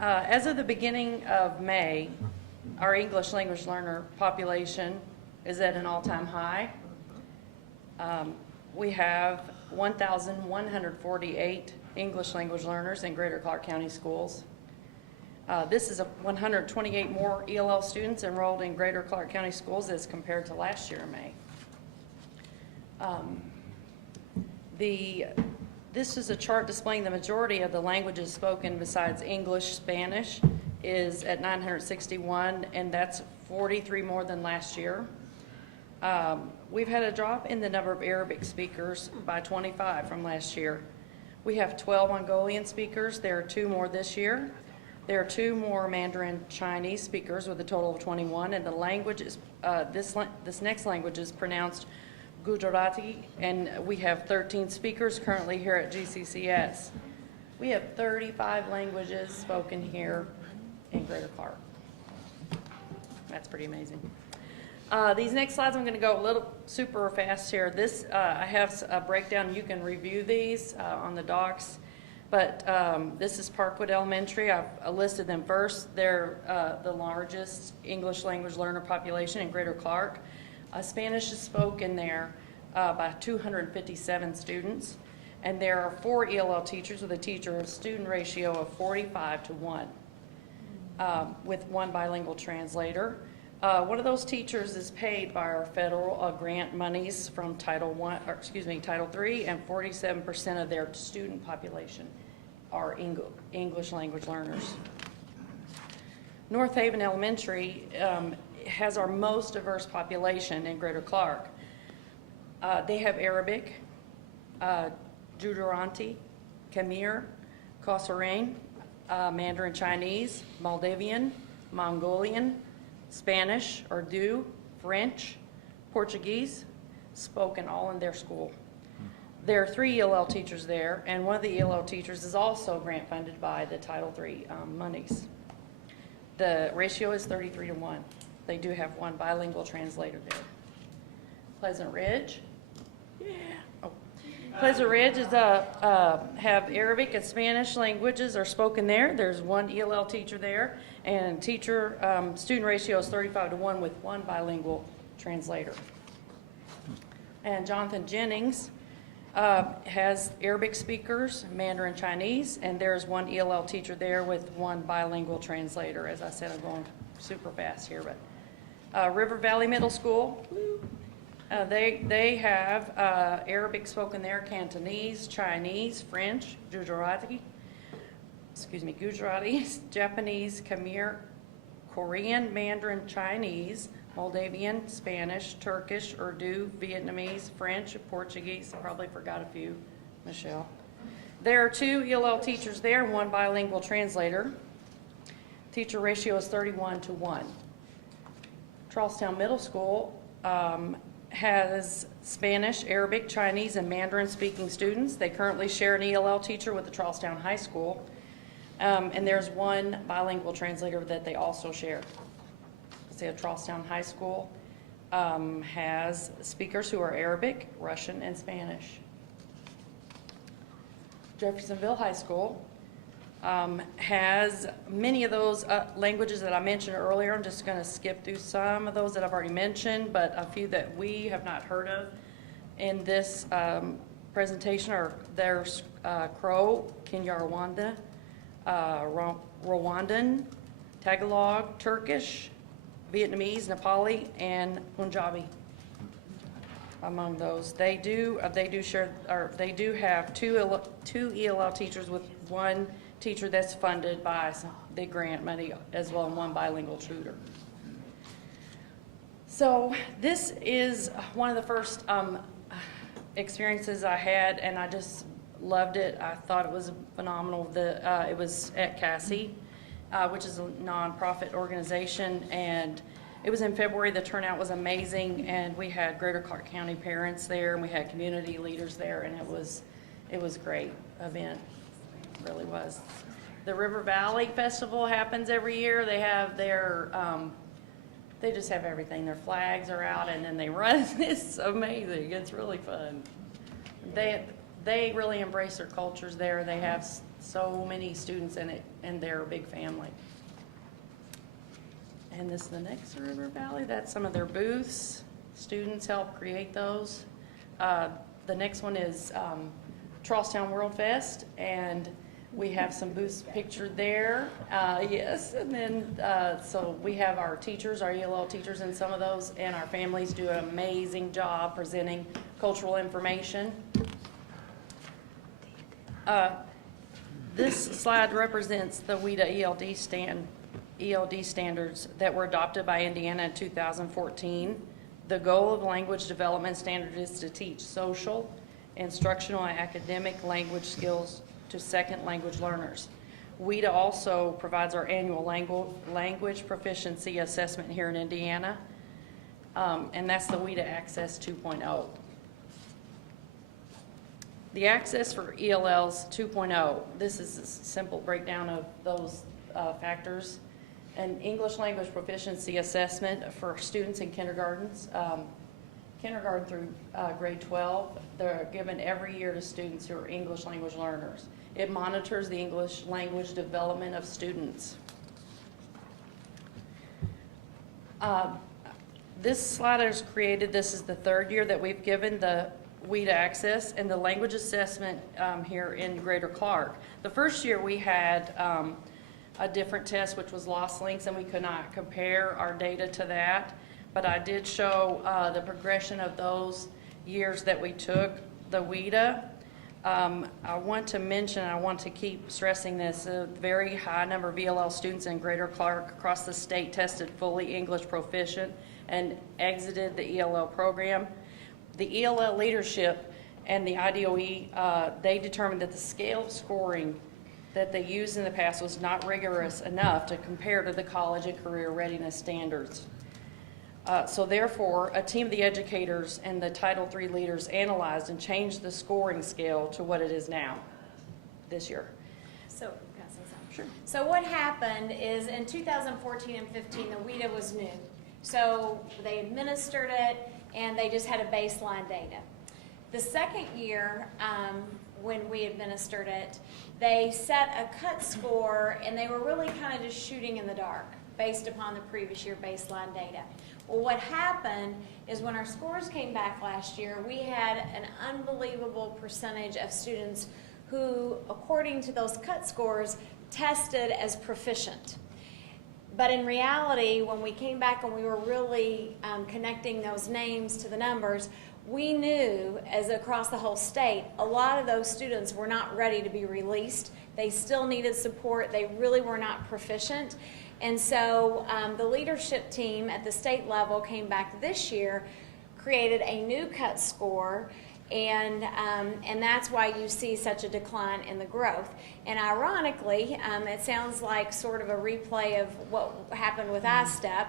as of the beginning of May, our English language learner population is at an all-time high. We have 1,148 English language learners in Greater Clark County schools. This is 128 more ELL students enrolled in Greater Clark County schools as compared to last year in May. This is a chart displaying the majority of the languages spoken besides English. Spanish is at 961, and that's 43 more than last year. We've had a drop in the number of Arabic speakers by 25 from last year. We have 12 Mongolian speakers. There are 2 more this year. There are 2 more Mandarin Chinese speakers with a total of 21, and the language is, this next language is pronounced Gujarati, and we have 13 speakers currently here at GCCS. We have 35 languages spoken here in Greater Clark. That's pretty amazing. These next slides, I'm going to go a little super fast here. I have a breakdown. You can review these on the docs. But this is Parkwood Elementary. I've listed them first. They're the largest English language learner population in Greater Clark. Spanish is spoken there by 257 students, and there are 4 ELL teachers with a teacher-student ratio of 45:1, with 1 bilingual translator. One of those teachers is paid by our federal grant monies from Title III, and 47% of their student population are English language learners. North Haven Elementary has our most diverse population in Greater Clark. They have Arabic, Gujarati, Khmer, Kosorain, Mandarin Chinese, Moldavian, Mongolian, Spanish, Urdu, French, Portuguese, spoken all in their school. There are 3 ELL teachers there, and one of the ELL teachers is also grant funded by the Title III monies. The ratio is 33:1. They do have 1 bilingual translator there. Pleasant Ridge. Yeah. Oh. Pleasant Ridge is have Arabic and Spanish languages are spoken there. There's 1 ELL teacher there, and student ratio is 35:1 with 1 bilingual translator. And Jonathan Jennings has Arabic speakers, Mandarin Chinese, and there's 1 ELL teacher there with 1 bilingual translator. As I said, I'm going super fast here, but River Valley Middle School, they have Arabic spoken there, Cantonese, Chinese, French, Gujarati, Japanese, Khmer, Korean, Mandarin Chinese, Moldavian, Spanish, Turkish, Urdu, Vietnamese, French, Portuguese. I probably forgot a few, Michelle. There are 2 ELL teachers there and 1 bilingual translator. Teacher ratio is 31:1. Charlestown Middle School has Spanish, Arabic, Chinese, and Mandarin speaking students. They currently share an ELL teacher with the Charlestown High School. And there's 1 bilingual translator that they also share. So Charlestown High School has speakers who are Arabic, Russian, and Spanish. Jeffersonville High School has many of those languages that I mentioned earlier. I'm just going to skip through some of those that I've already mentioned, but a few that we have not heard of in this presentation are there's Crow, Kinyarwanda, Rwandan, Tagalog, Turkish, Vietnamese, Nepali, and Punjabi. Among those, they do share, or they do have two ELL teachers with 1 teacher that's funded by the grant money as well, and 1 bilingual tutor. So this is one of the first experiences I had, and I just loved it. I thought it was phenomenal. It was at Cassie, which is a nonprofit organization, and it was in February. The turnout was amazing, and we had Greater Clark County parents there, and we had community leaders there, and it was a great event. It really was. The River Valley Festival happens every year. They have their, they just have everything. Their flags are out, and then they run. It's amazing. It's really fun. They really embrace their cultures there. They have so many students in it, and they're a big family. And this is the next River Valley. That's some of their booths. Students help create those. The next one is Charlestown World Fest, and we have some booths pictured there. Yes, and then so we have our teachers, our ELL teachers in some of those, and our families do an amazing job presenting cultural information. This slide represents the WIDA ELD standards that were adopted by Indiana in 2014. The goal of the language development standard is to teach social, instructional, and academic language skills to second language learners. WIDA also provides our annual language proficiency assessment here in Indiana, and that's the WIDA Access 2.0. The Access for ELLs 2.0, this is a simple breakdown of those factors. An English language proficiency assessment for students in kindergartens, kindergarten through grade 12. They're given every year to students who are English language learners. It monitors the English language development of students. This slide is created, this is the 3rd year that we've given the WIDA Access and the language assessment here in Greater Clark. The first year we had a different test, which was Lost Links, and we could not compare our data to that. But I did show the progression of those years that we took the WIDA. I want to mention, I want to keep stressing this, a very high number of ELL students in Greater Clark across the state tested fully English proficient and exited the ELL program. The ELL leadership and the IDOE, they determined that the scale of scoring that they used in the past was not rigorous enough to compare to the college and career readiness standards. So therefore, a team of the educators and the Title III leaders analyzed and changed the scoring scale to what it is now, this year. So, can I say something? Sure. So what happened is in 2014 and 15, the WIDA was new. So they administered it, and they just had a baseline data. The second year, when we administered it, they set a cut score, and they were really kind of just shooting in the dark based upon the previous year baseline data. Well, what happened is when our scores came back last year, we had an unbelievable percentage of students who, according to those cut scores, tested as proficient. But in reality, when we came back and we were really connecting those names to the numbers, we knew, as across the whole state, a lot of those students were not ready to be released. They still needed support. They really were not proficient. And so the leadership team at the state level came back this year, created a new cut score, And that's why you see such a decline in the growth. And ironically, it sounds like sort of a replay of what happened with iStep.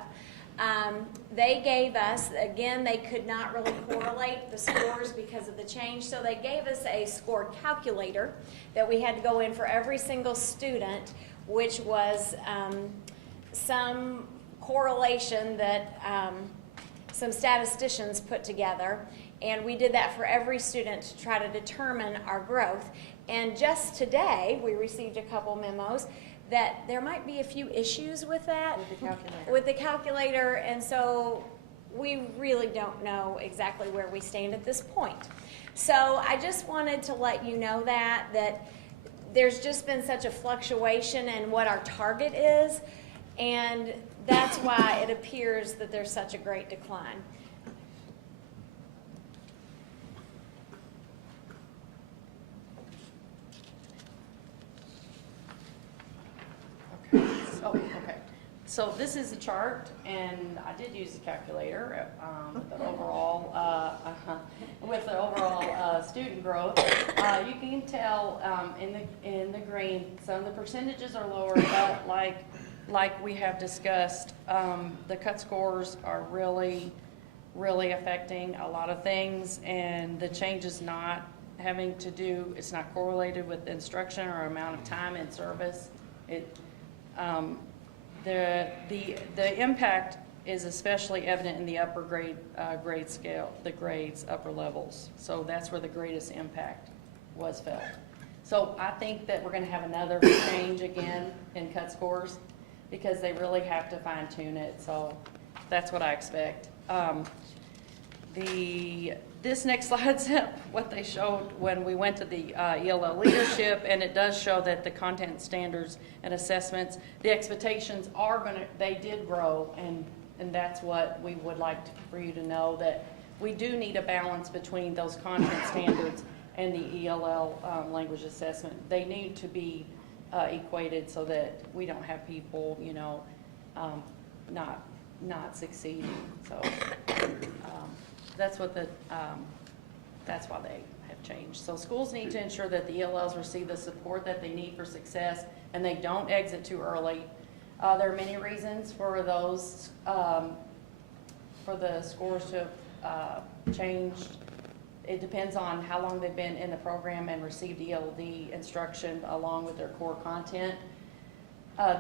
They gave us, again, they could not really correlate the scores because of the change, so they gave us a score calculator that we had to go in for every single student, which was some correlation that some statisticians put together. And we did that for every student to try to determine our growth. And just today, we received a couple memos that there might be a few issues with that. With the calculator. And so we really don't know exactly where we stand at this point. So I just wanted to let you know that there's just been such a fluctuation in what our target is. And that's why it appears that there's such a great decline. Okay. So this is a chart, and I did use the calculator with the overall student growth. You can tell in the green, some of the percentages are lower, but like we have discussed, the cut scores are really affecting a lot of things, and the change is not having to do, it's not correlated with instruction or amount of time in service. The impact is especially evident in the upper grade scale, the grades, upper levels. So that's where the greatest impact was felt. So I think that we're going to have another change again in cut scores because they really have to fine tune it. So that's what I expect. This next slide's what they showed when we went to the ELL leadership, and it does show that the content standards and assessments, the expectations they did grow, and that's what we would like for you to know, that we do need a balance between those content standards and the ELL language assessment. They need to be equated so that we don't have people, not succeeding. So that's why they have changed. So schools need to ensure that the ELLs receive the support that they need for success, and they don't exit too early. There are many reasons for those, for the scores to have changed. It depends on how long they've been in the program and received ELD instruction along with their core content.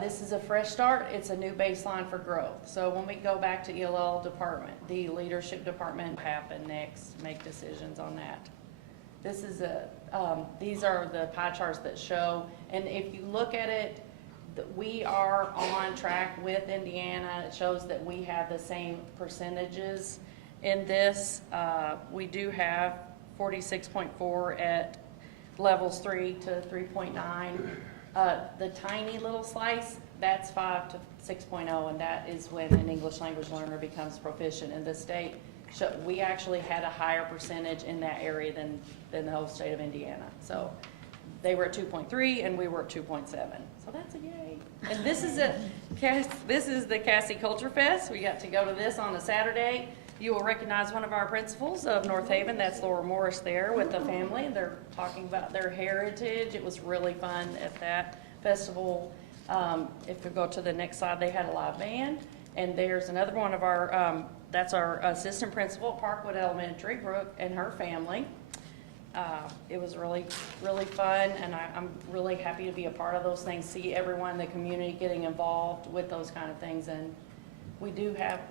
This is a fresh start. It's a new baseline for growth. So when we go back to ELL department, the leadership department happen next, make decisions on that. This is these are the pie charts that show, and if you look at it, we are on track with Indiana. It shows that we have the same percentages in this. We do have 46.4 at levels 3 to 3.9. The tiny little slice, that's 5 to 6.0, and that is when an English language learner becomes proficient in the state. So we actually had a higher percentage in that area than the whole state of Indiana. So they were at 2.3 and we were at 2.7. So that's a yay. And this is the Cassie Culture Fest. We got to go to this on a Saturday. You will recognize one of our principals of North Haven. That's Laura Morris there with the family. They're talking about their heritage. It was really fun at that festival. If we go to the next slide, they had a live band. And there's another one of our, that's our assistant principal at Parkwood Elementary, Brooke, and her family. It was really, really fun, and I'm really happy to be a part of those things, see everyone in the community getting involved with those kind of things. And we do have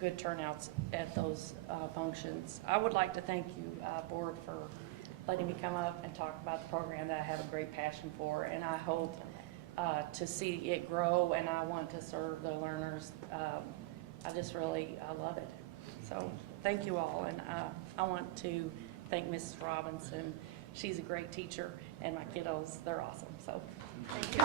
good turnouts at those functions. I would like to thank you, board, for letting me come up and talk about the program that I have a great passion for, and I hope to see it grow, and I want to serve the learners. I just really love it. So thank you all, and I want to thank Mrs. Robinson. She's a great teacher, and my kiddos, they're awesome. So thank you.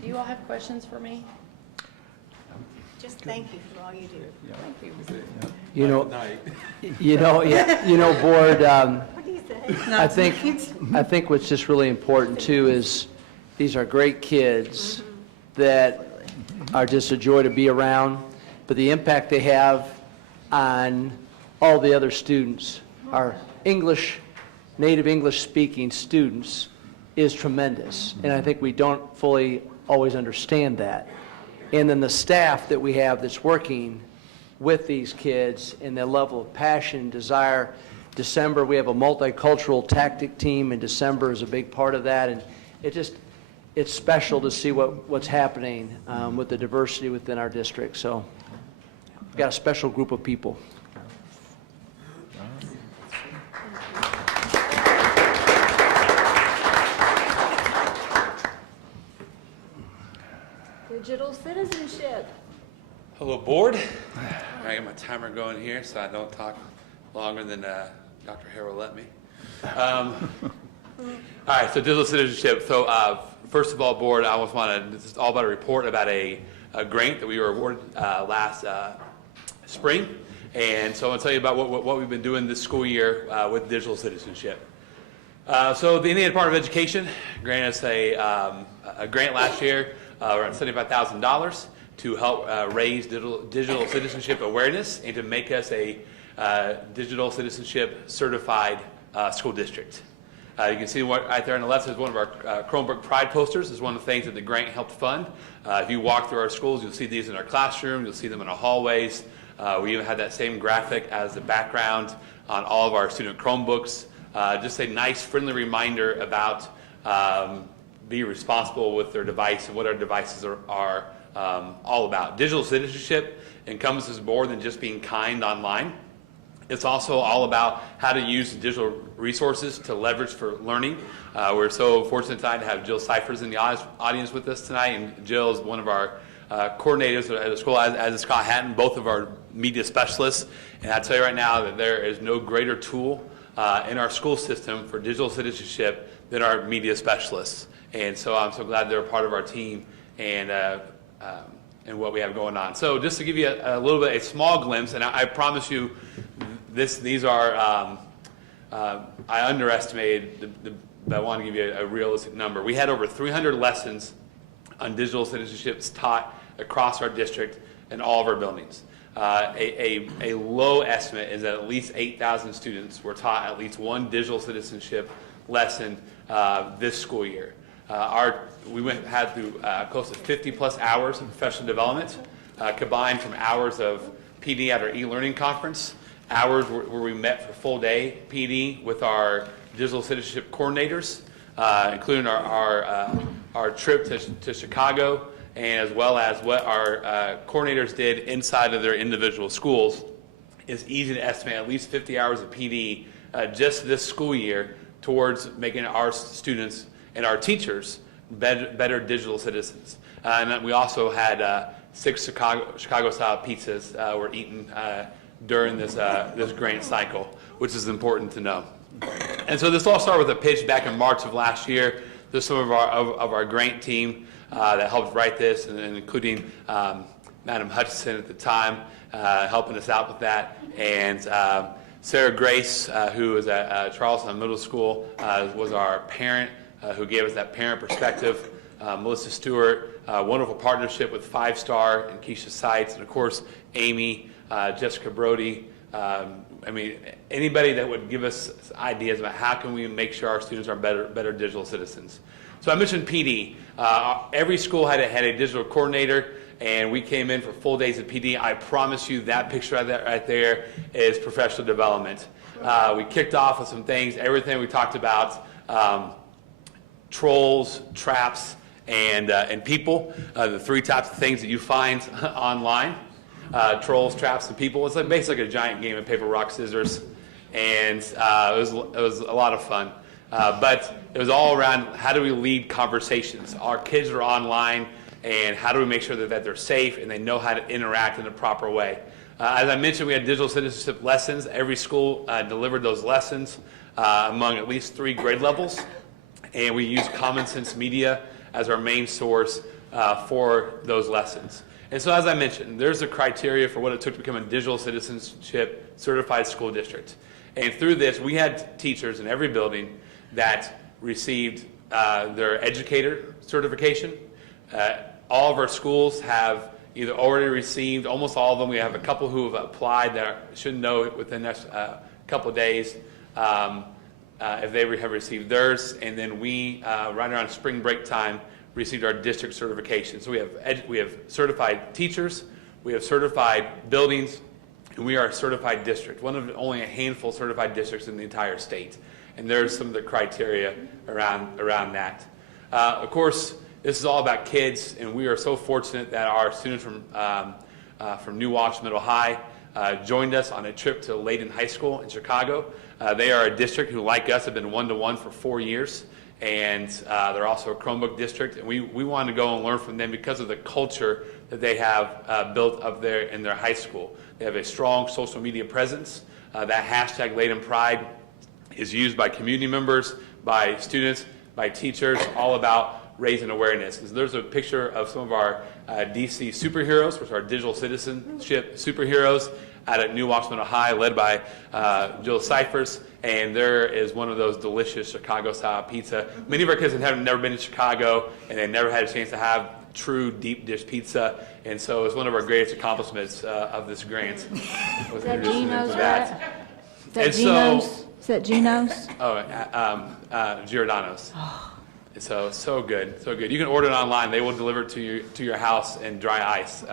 Do you all have questions for me? Just thank you for all you do. Thank you. Board, What do you say? I think what's just really important too is these are great kids, that are just a joy to be around, but the impact they have on all the other students, our native English-speaking students, is tremendous. And I think we don't fully always understand that. And then the staff that we have that's working with these kids and their level of passion, desire. December, we have a multicultural tactic team, and December is a big part of that. And it's special to see what's happening with the diversity within our district. So we've got a special group of people. Digital citizenship. Hello, board. I got my timer going here so I don't talk longer than Dr. Hare will let me. All right, so digital citizenship. So first of all, board, I just want to, this is all about a report about a grant that we were awarded last spring. And so I'll tell you about what we've been doing this school year with digital citizenship. So the Indiana Department of Education granted us a grant last year, around $75,000 to help raise digital citizenship awareness and to make us a digital citizenship certified school district. You can see right there on the left is one of our Chromebook Pride posters. It's one of the things that the grant helped fund. If you walk through our schools, you'll see these in our classroom. You'll see them in our hallways. We even had that same graphic as the background on all of our student Chromebooks. Just a nice, friendly reminder about be responsible with their device and what our devices are all about. Digital citizenship encompasses more than just being kind online. It's also all about how to use digital resources to leverage for learning. We're so fortunate tonight to have Jill Cyphers in the audience with us tonight, and Jill is one of our coordinators at the school, as is Scott Hatton, both of our media specialists. And I tell you right now that there is no greater tool in our school system for digital citizenship than our media specialists. And so I'm so glad they're a part of our team and what we have going on. So just to give you a little bit, a small glimpse, and I promise you, these are, I underestimated, but I want to give you a realistic number. We had over 300 lessons on digital citizenship taught across our district and all of our buildings. A low estimate is that at least 8,000 students were taught at least one digital citizenship lesson this school year. We had through close to 50 plus hours of professional development, combined from hours of PD at our e-learning conference, hours where we met for full day PD with our digital citizenship coordinators, including our trip to Chicago, and as well as what our coordinators did inside of their individual schools. It's easy to estimate at least 50 hours of PD just this school year towards making our students and our teachers better digital citizens. And we also had 6 Chicago-style pizzas were eaten during this grant cycle, which is important to know. And so this all started with a pitch back in March of last year. There's some of our grant team that helped write this, and including Madam Hutchison at the time helping us out with that. And Sarah Grace, who is at Charleston Middle School, was our parent who gave us that parent perspective. Melissa Stewart, wonderful partnership with 5 Star and Keisha Seitz, and of course Amy, Jessica Brody. I mean, anybody that would give us ideas about how can we make sure our students are better digital citizens. So I mentioned PD. Every school had a digital coordinator, and we came in for full days of PD. I promise you that picture right there is professional development. We kicked off with some things, everything we talked about, trolls, traps, and people, the 3 types of things that you find online. Trolls, traps, and people. It's like basically a giant game of paper, rock, scissors, and it was a lot of fun. But it was all around how do we lead conversations. Our kids are online, and how do we make sure that they're safe and they know how to interact in a proper way. As I mentioned, we had digital citizenship lessons. Every school delivered those lessons among at least 3 grade levels, and we used Common Sense Media as our main source for those lessons. And so as I mentioned, there's a criteria for what it took to become a digital citizenship certified school district. And through this, we had teachers in every building that received their educator certification, all of our schools have either already received, almost all of them. We have a couple who have applied that should know it within the next couple of days if they have received theirs. And then we, right around spring break time, received our district certification. So we have certified teachers, we have certified buildings, and we are a certified district, one of only a handful of certified districts in the entire state. And there's some of the criteria around that. Of course, this is all about kids, and we are so fortunate that our students from New Wash Middle High joined us on a trip to Layton High School in Chicago. They are a district who, like us, have been one-to-one for 4 years, and they're also a Chromebook district. And we wanted to go and learn from them because of the culture that they have built up there in their high school. They have a strong social media presence. That hashtag Layton Pride is used by community members, by students, by teachers, all about raising awareness. There's a picture of some of our DC superheroes, which are digital citizenship superheroes, out at New Wash Middle High, led by Jill Cyphers, and there is one of those delicious Chicago-style pizza. Many of our kids have never been to Chicago, and they never had a chance to have true deep dish pizza, and so it's one of our greatest accomplishments of this grant. Is that Gino's, Brett? Is that Gino's? Giordano's. So good, so good. You can order it online. They will deliver it to your house in dry ice.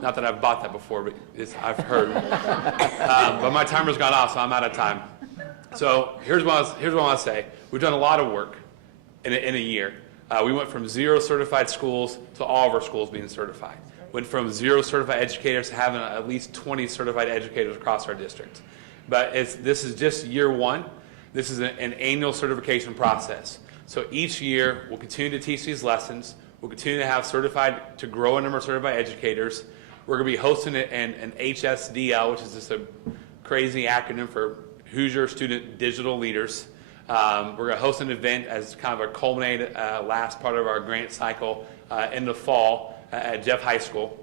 Not that I've bought that before, but I've heard. But my timer's gone off, so I'm out of time. So here's what I want to say. We've done a lot of work in a year. We went from 0 certified schools to all of our schools being certified. Went from 0 certified educators to having at least 20 certified educators across our district. But this is just year 1. This is an annual certification process. So each year, we'll continue to teach these lessons. We'll continue to have to grow a number of certified educators. We're going to be hosting an HSDL, which is just a crazy acronym for Hoosier Student Digital Leaders. We're going to host an event as kind of a culminated last part of our grant cycle in the fall at Jeff High School.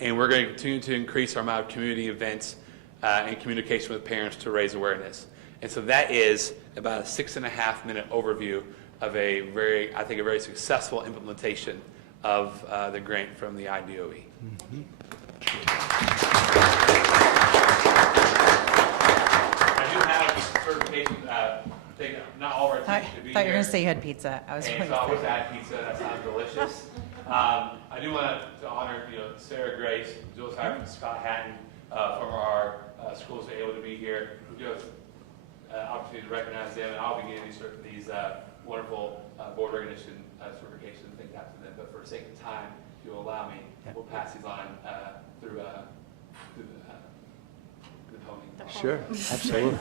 And we're going to continue to increase our amount of community events and communication with parents to raise awareness. And so that is about a 6.5-minute overview of a very successful implementation of the grant from the IDOE. I do have certifications. Not all of our teachers should be here. I thought you were going to say you had pizza. I always had pizza. That sounds delicious. I do want to honor Sarah Grace, Jill Cyphers, and Scott Hatton from our schools who are able to be here. We do have opportunity to recognize them, and I'll be getting these wonderful board recognition certifications and things after them. But for the sake of time, if you'll allow me, we'll pass these on through the podium. Sure, absolutely.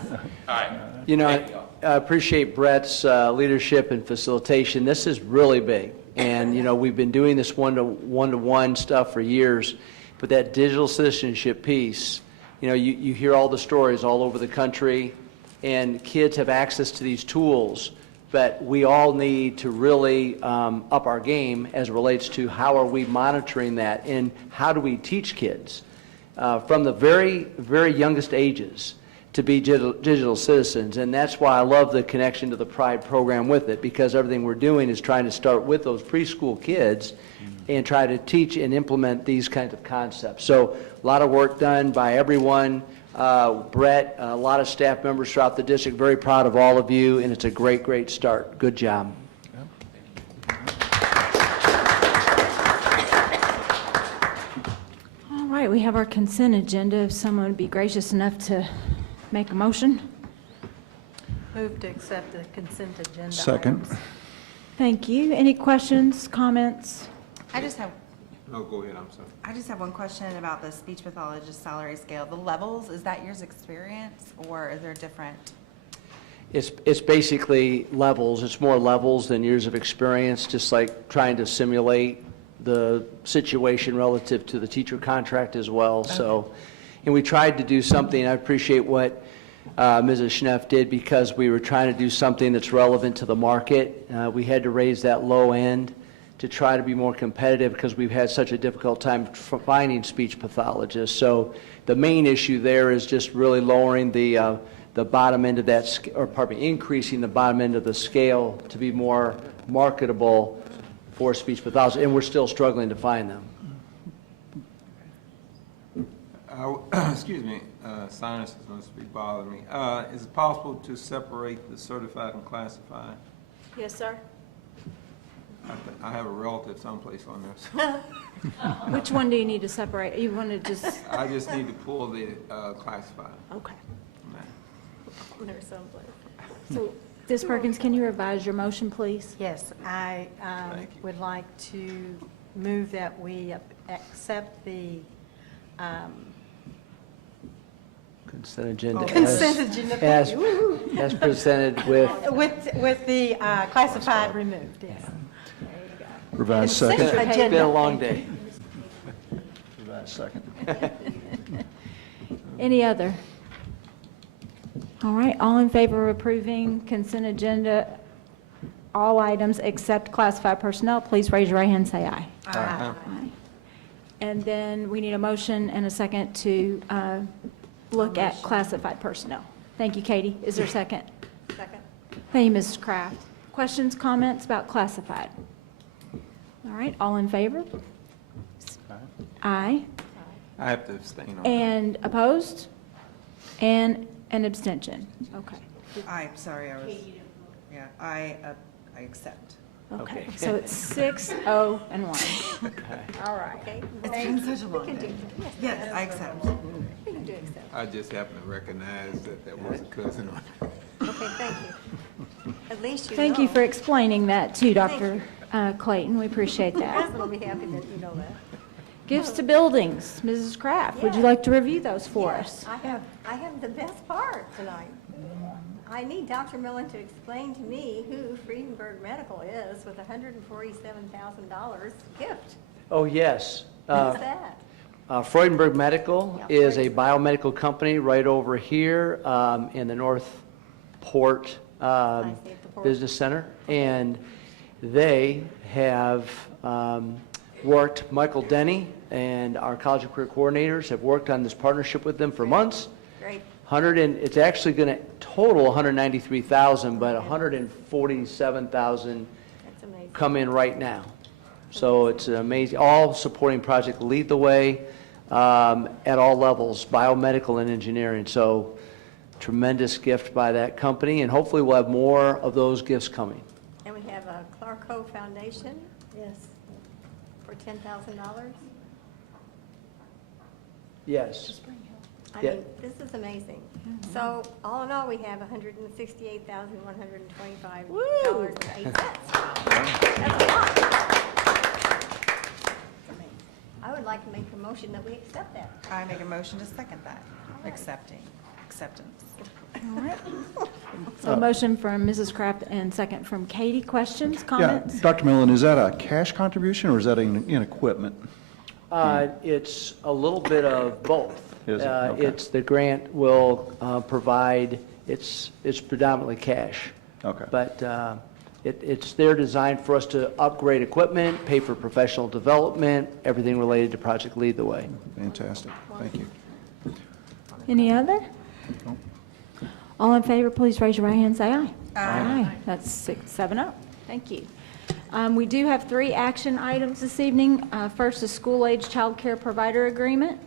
All right. I appreciate Brett's leadership and facilitation. This is really big. And, we've been doing this one-to-one stuff for years. But that digital citizenship piece, you hear all the stories all over the country, and kids have access to these tools. But we all need to really up our game as it relates to how are we monitoring that and how do we teach kids from the very, very youngest ages to be digital citizens. And that's why I love the connection to the Pride program with it, because everything we're doing is trying to start with those preschool kids and try to teach and implement these kinds of concepts. So a lot of work done by everyone. Brett, a lot of staff members throughout the district, very proud of all of you, and it's a great, great start. Good job. All right, we have our consent agenda. If someone would be gracious enough to make a motion. Move to accept the consent agenda. Second. items. Thank you. Any questions, comments? I just have No, go ahead, I'm sorry. I just have one question about the speech pathologist salary scale. The levels, is that years experience or is there different? It's basically levels. It's more levels than years of experience, just like trying to simulate the situation relative to the teacher contract as well. Okay. So, and we tried to do something, I appreciate what Mrs. Schneff did, because we were trying to do something that's relevant to the market. We had to raise that low end to try to be more competitive because we've had such a difficult time finding speech pathologists. So the main issue there is just really lowering the bottom end of that, increasing the bottom end of the scale to be more marketable for speech pathologists, and we're still struggling to find them. Excuse me, sinuses must be bothering me. Is it possible to separate the certified and classified? Yes, sir. I have a relative someplace on this. Which one do you need to separate? You want to just, I just need to pull the classified. okay. There's someplace. So, Ms. Perkins, can you revise your motion, please? Yes, I would like to move that we accept the Consent agenda. consent agenda. As, Thank you. as presented with. With the classified removed, yes. Revised Consent second. It's been a long day. Revised second. Any other? All right, all in favor of approving consent agenda, all items except classified personnel, please raise your right hand and say aye. Aye. Aye. And then we need a motion and a second to look at classified personnel. Thank you, Katie. Is there a second? Second. Thank you, Mrs. Kraft. Questions, comments about classified? All right, all in favor? Aye. I have to abstain on that. And opposed? And an abstention? Okay. I'm sorry, I was, yeah, I accept. Okay, so it's 6, 0, and 1. All right. It's been such a long day. Yes, I accept. I just happen to recognize that there was a cousin on it. Okay, thank you. At least you know. Thank you for explaining that too, Dr. Clayton. We appreciate The that. president will be happy that you know that. Gifts to buildings. Mrs. Kraft, would you like to review those for us? I have the best part tonight. I need Dr. Millen to explain to me who Friedenberg Medical is with a $147,000 gift. Oh, yes. Who's that? Freudenberg Medical Yeah, is a biomedical company right over here in the North Port see at the port. Business Center. And they have worked, Michael Denny and our college and career coordinators have worked on this partnership with them for months. Great. It's actually going to total 193,000, but 147,000 That's amazing. come in right now. So it's amazing, all supporting Project Lead the Way at all levels, biomedical and engineering. So tremendous gift by that company, and hopefully we'll have more of those gifts coming. And we have a Clarko Foundation. Yes. For $10,000. Yes. I Yeah. mean, this is amazing. So all in all, we have $168,125.08. That's a lot. I would like to make a motion that we accept that. I make a motion to second that, acceptance. All right. So a motion from Mrs. Kraft and second from Katie. Questions, Yeah, comments? Dr. Millen, is that a cash contribution or is that in equipment? It's a little bit of both. Is it? Okay. It's, the grant will provide, it's predominantly cash. Okay. But they're designed for us to upgrade equipment, pay for professional development, everything related to Project Lead the Way. Fantastic. Thank you. Any other? All in favor, please raise your right hand and say aye. Aye. That's 670. Thank you. We do have 3 action items this evening. First, the school-age child care provider agreement.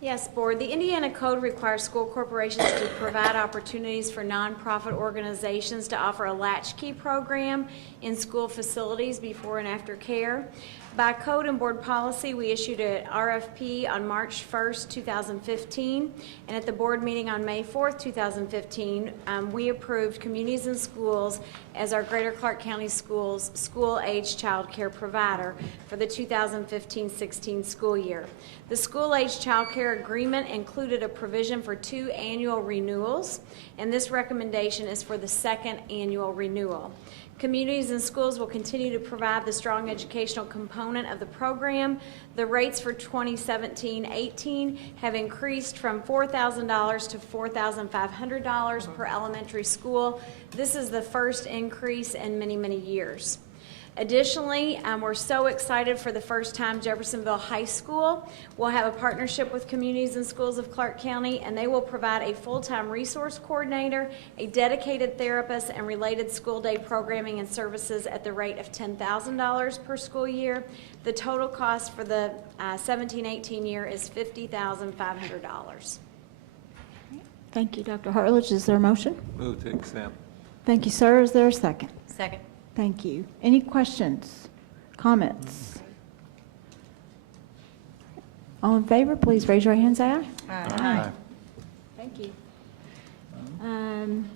Yes, Board. The Indiana Code requires school corporations to provide opportunities for nonprofit organizations to offer a latchkey program in school facilities before and after care. By code and board policy, we issued an RFP on March 1st, 2015, and at the board meeting on May 4th, 2015, we approved Communities and Schools as our Greater Clark County Schools school-age child care provider for the 2015-16 school year. The school-age child care agreement included a provision for 2 annual renewals, and this recommendation is for the 2nd annual renewal. Communities and Schools will continue to provide the strong educational component of the program. The rates for 2017-18 have increased from $4,000 to $4,500 per elementary school. This is the first increase in many, many years. Additionally, we're so excited for the first time Jeffersonville High School will have a partnership with Communities and Schools of Clark County, and they will provide a full-time resource coordinator, a dedicated therapist, and related school day programming and services at the rate of $10,000 per school year. The total cost for the 17-18 year is $50,500. Thank you, Dr. Hartledge. Is there a motion? Move to accept. Thank you, sir. Is there a second? Second. Thank you. Any questions, comments? All in favor, please raise your hand, say aye. Aye. Thank you.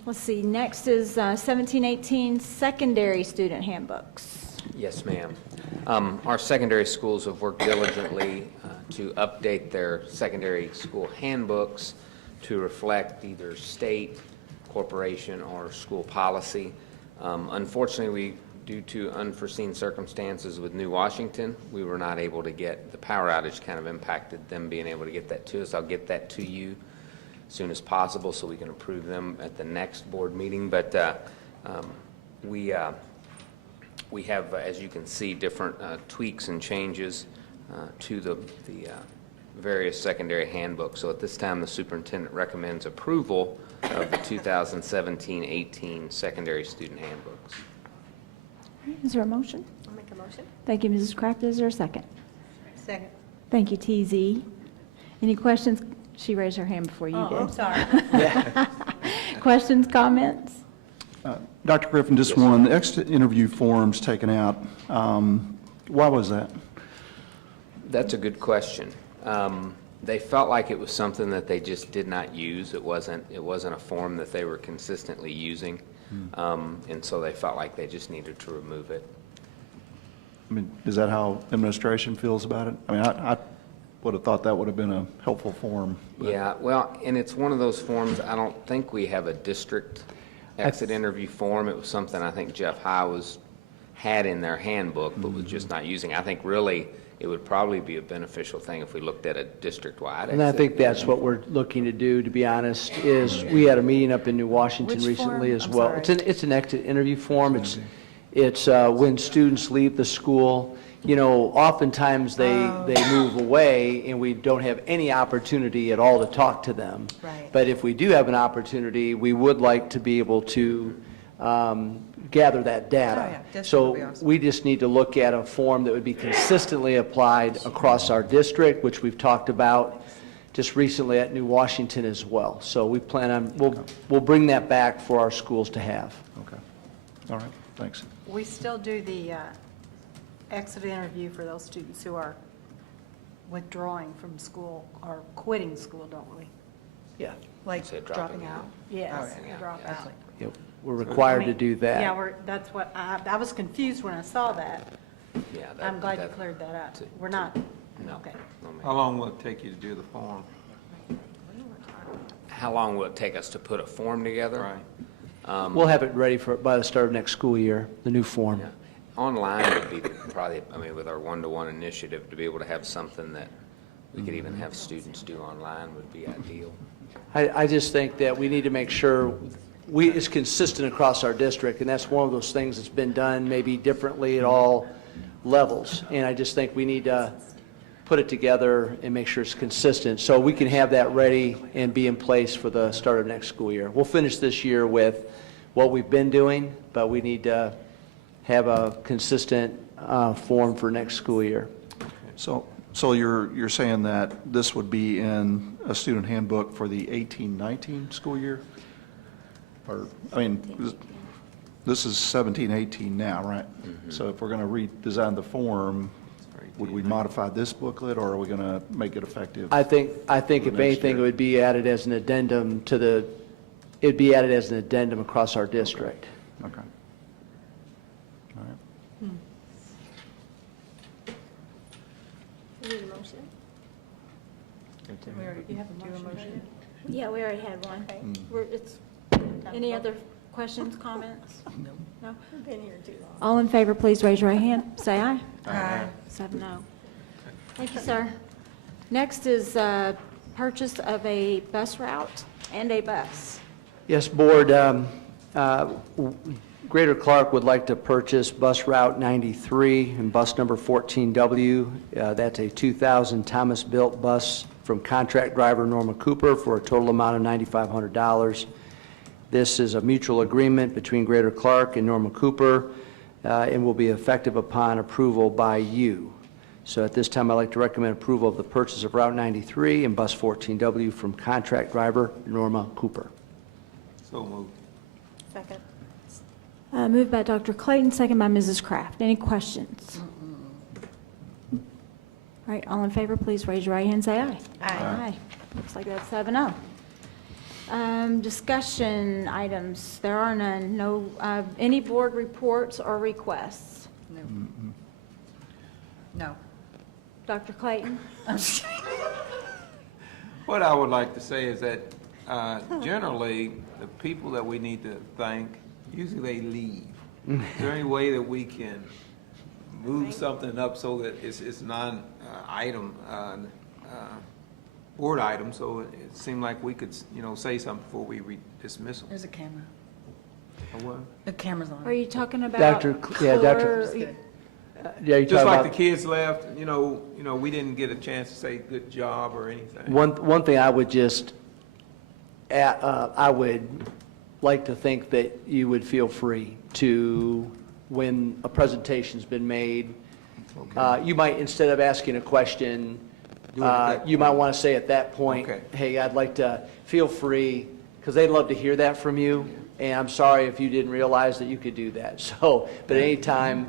Let's see, next is 17-18 secondary student handbooks. Yes, ma'am. Our secondary schools have worked diligently to update their secondary school handbooks to reflect either state, corporation, or school policy. Unfortunately, due to unforeseen circumstances with New Washington, we were not able to get, the power outage kind of impacted them being able to get that to us. I'll get that to you as soon as possible so we can approve them at the next board meeting. But we have, as you can see, different tweaks and changes to the various secondary handbooks. So at this time, the superintendent recommends approval of the 2017-18 secondary student handbooks. Is there a motion? I'll make a motion. Thank you, Mrs. Kraft. Is there a second? Second. Thank you, TZ. Any questions? She raised her hand before you did. I'm sorry. Questions, comments? Dr. Griffin, just one, the extra interview forms taken out, why was that? That's a good question. They felt like it was something that they just did not use. It wasn't a form that they were consistently using, and so they felt like they just needed to remove it. I mean, is that how administration feels about it? I mean, I would have thought that would have been a helpful form. But Yeah, well, and it's one of those forms, I don't think we have a district exit interview form. It was something I think Jeff High had in their handbook, but was just not using. I think really it would probably be a beneficial thing if we looked at a district-wide. And I think that's what we're looking to do, to be honest, is we had a meeting up in New Washington Which recently form? as I'm well. sorry. It's an exit interview form. It's when students leave the school, you know, oftentimes they move away and we don't have any opportunity at all to talk to them. Right. But if we do have an opportunity, we would like to be able to gather that data. Oh, yeah. District would So be awesome. we just need to look at a form that would be consistently applied across our district, which we've talked about just recently at New Washington as well. So we plan on, we'll bring that back for our schools to have. Okay, all right, thanks. We still do the exit interview for those students who are withdrawing from school or quitting school, don't we? Yeah. Like Say dropping out? Yes, yeah. drop out. Yep, we're required I to mean, do that. Yeah, that's what, I was confused when I saw that. Yeah, I'm glad you cleared that up. We're not, No. okay. No, ma'am. How long will it take you to do the form? How long will it take us to put a form together? Right. We'll have it ready by the start of next school year, the new form. Yeah. Online would be probably, I mean, with our one-to-one initiative, to be able to have something that we could even have students do online would be ideal. I just think that we need to make sure it's consistent across our district, and that's one of those things that's been done maybe differently at all levels. And I just think we need to put it together and make sure it's consistent, so we can have that ready and be in place for the start of next school year. We'll finish this year with what we've been doing, but we need to have a consistent form for next school year. So you're saying that this would be in a student handbook for the 18-19 school year? Or, I mean, this is 17-18 now, right? So if we're going to redesign the form, would we modify this booklet, or are we going to make it effective? I think if anything, it would be added as an addendum it'd be added as an addendum across our district. Okay. All right. You need a motion? You have a motion? Yeah, we already had one. Any other questions, comments? No? We've been here too long. All in favor, please raise your right hand. Say aye. Aye. 7-0. Thank you, sir. Next is purchase of a bus route and a bus. Yes, Board, Greater Clark would like to purchase bus route 93 and bus number 14W. That's a 2000 Thomas-built bus from contract driver Norma Cooper for a total amount of $9,500. This is a mutual agreement between Greater Clark and Norma Cooper and will be effective upon approval by you. So at this time, I'd like to recommend approval of the purchase of Route 93 and Bus 14W from contract driver Norma Cooper. So moved. Second. Moved by Dr. Clayton, second by Mrs. Kraft. Any questions? All right, all in favor, please raise your right hand and say aye. Aye. Looks like that's 7-0. Discussion items, there are none. No, any board reports or requests? No. Dr. Clayton? What I would like to say is that generally, the people that we need to thank, usually they leave. Is there any way that we can move something up so that it's non-item, board item, so it seemed like we could, say something before we dismiss them? There's a camera. Or what? The camera's on. Are you talking about? Dr. Yeah, Dr. Yeah, you Just talking like about the kids left, we didn't get a chance to say good job or anything. one thing I would just I would like to think that you would feel free to, when a presentation's been made, you might, instead of asking a question, you might want to say at that point, hey, I'd like to feel free, because they'd love to hear that from you, and I'm sorry if you didn't realize that you could do that. So, but anytime,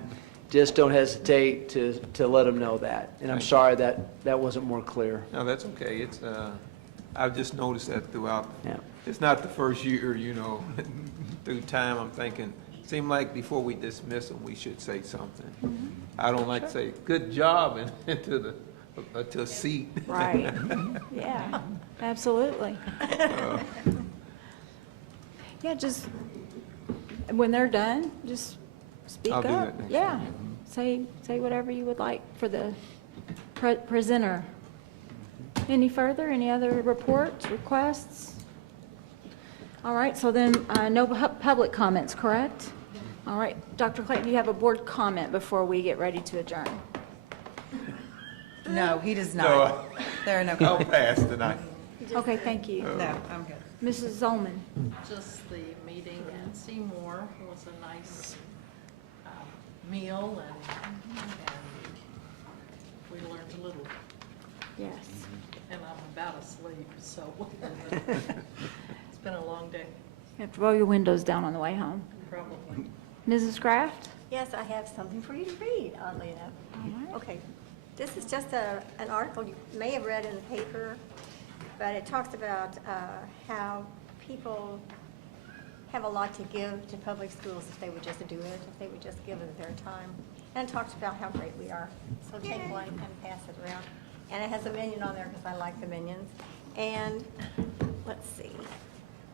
just don't hesitate to let them know that. And I'm sorry that wasn't more clear. No, that's okay. It's, I've just noticed that throughout. Yeah. It's not the first year, through time, I'm thinking, seemed like before we dismiss them, we should say something. Mm-hmm. I don't like to say, good job, and to a seat. Right. Yeah, absolutely. Yeah, just, when they're done, just speak I'll up. do that next Yeah, time. say whatever you would like for the presenter. Any further, any other reports, requests? All right, so then, no public comments, correct? All right, Dr. Clayton, you have a board comment before we get ready to adjourn. No, he does not. No, There are no I'll comments. pass tonight. Okay, thank you. No, I'm good. Mrs. Zolman? Just the meeting in Seymour was a nice meal, and we learned a little. Yes. And I'm about asleep, so it's been a long day, You have to roll your windows down on the way home. probably. Mrs. Kraft? Yes, I have something for you to read, oddly enough. Okay, this is just an article you may have read in the paper, but it talks about how people have a lot to give to public schools if they would just do it, if they would just give it their time. And it talks about how great we are. So take one and pass it around. And it has a minion on there because I like the minions. And let's see.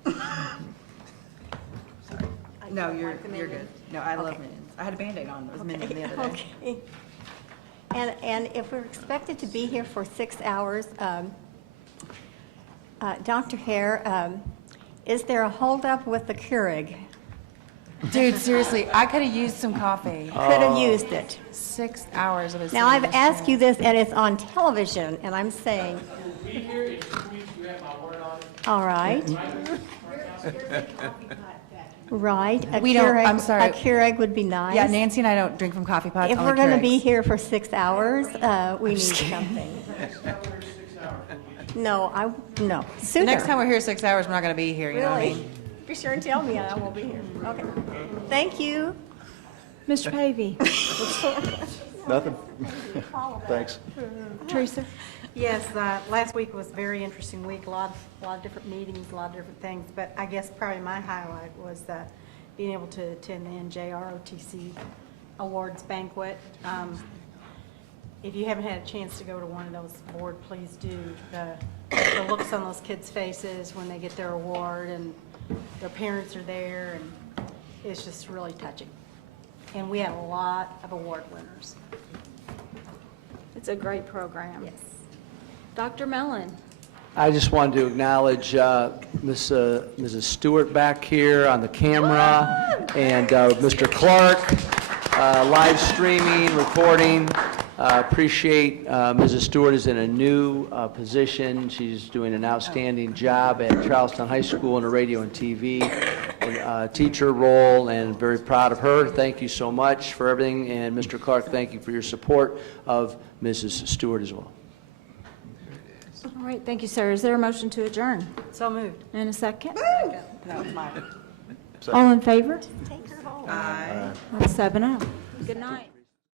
Sorry. I No, don't you're like the good. minions. No, I love Okay. Minions. I had a Band-Aid on. It was Minions the other day. Okay. And if we're expected to be here for 6 hours, Dr. Hare, is there a holdup with the Keurig? Dude, seriously, I could have used some coffee. Could have used it. 6 hours of it. Now, I've asked you this, and it's on television, and I'm saying, Be here in 2 weeks, you have my word on it. all right. Right. A We don't- Keurig- I'm sorry. A Keurig would be nice. Yeah, Nancy and I don't drink from coffee pots. If only we're going to be Keurigs. here for 6 hours, we need something. No, no, The sooner. next time we're here 6 hours, we're not going to be here, you know what I Really? mean? Be sure and tell me, and I won't be here. Okay. Thank you. Mr. Pavey? Nothing. Thanks. Teresa? Yes, last week was a very interesting week, a lot of different meetings, a lot of different things, but I guess probably my highlight was being able to attend the NJROTC Awards Banquet. If you haven't had a chance to go to one of those, board, please do. The looks on those kids' faces when they get their award and their parents are there, and it's just really touching. And we had a lot of award winners. It's a great program. Yes. Dr. Mellon? I just wanted to acknowledge Mrs. Stewart back here on the camera, and Mr. Clark, live streaming, recording. Appreciate Mrs. Stewart is in a new position. She's doing an outstanding job at Charlestown High School in the radio and TV teacher role, and very proud of her. Thank you so much for everything, and Mr. Clark, thank you for your support of Mrs. Stewart as well. All right, thank you, sir. Is there a motion to adjourn? So moved. And a second? No, mine. All in favor? Take her home. Aye. That's 7-0. Good night.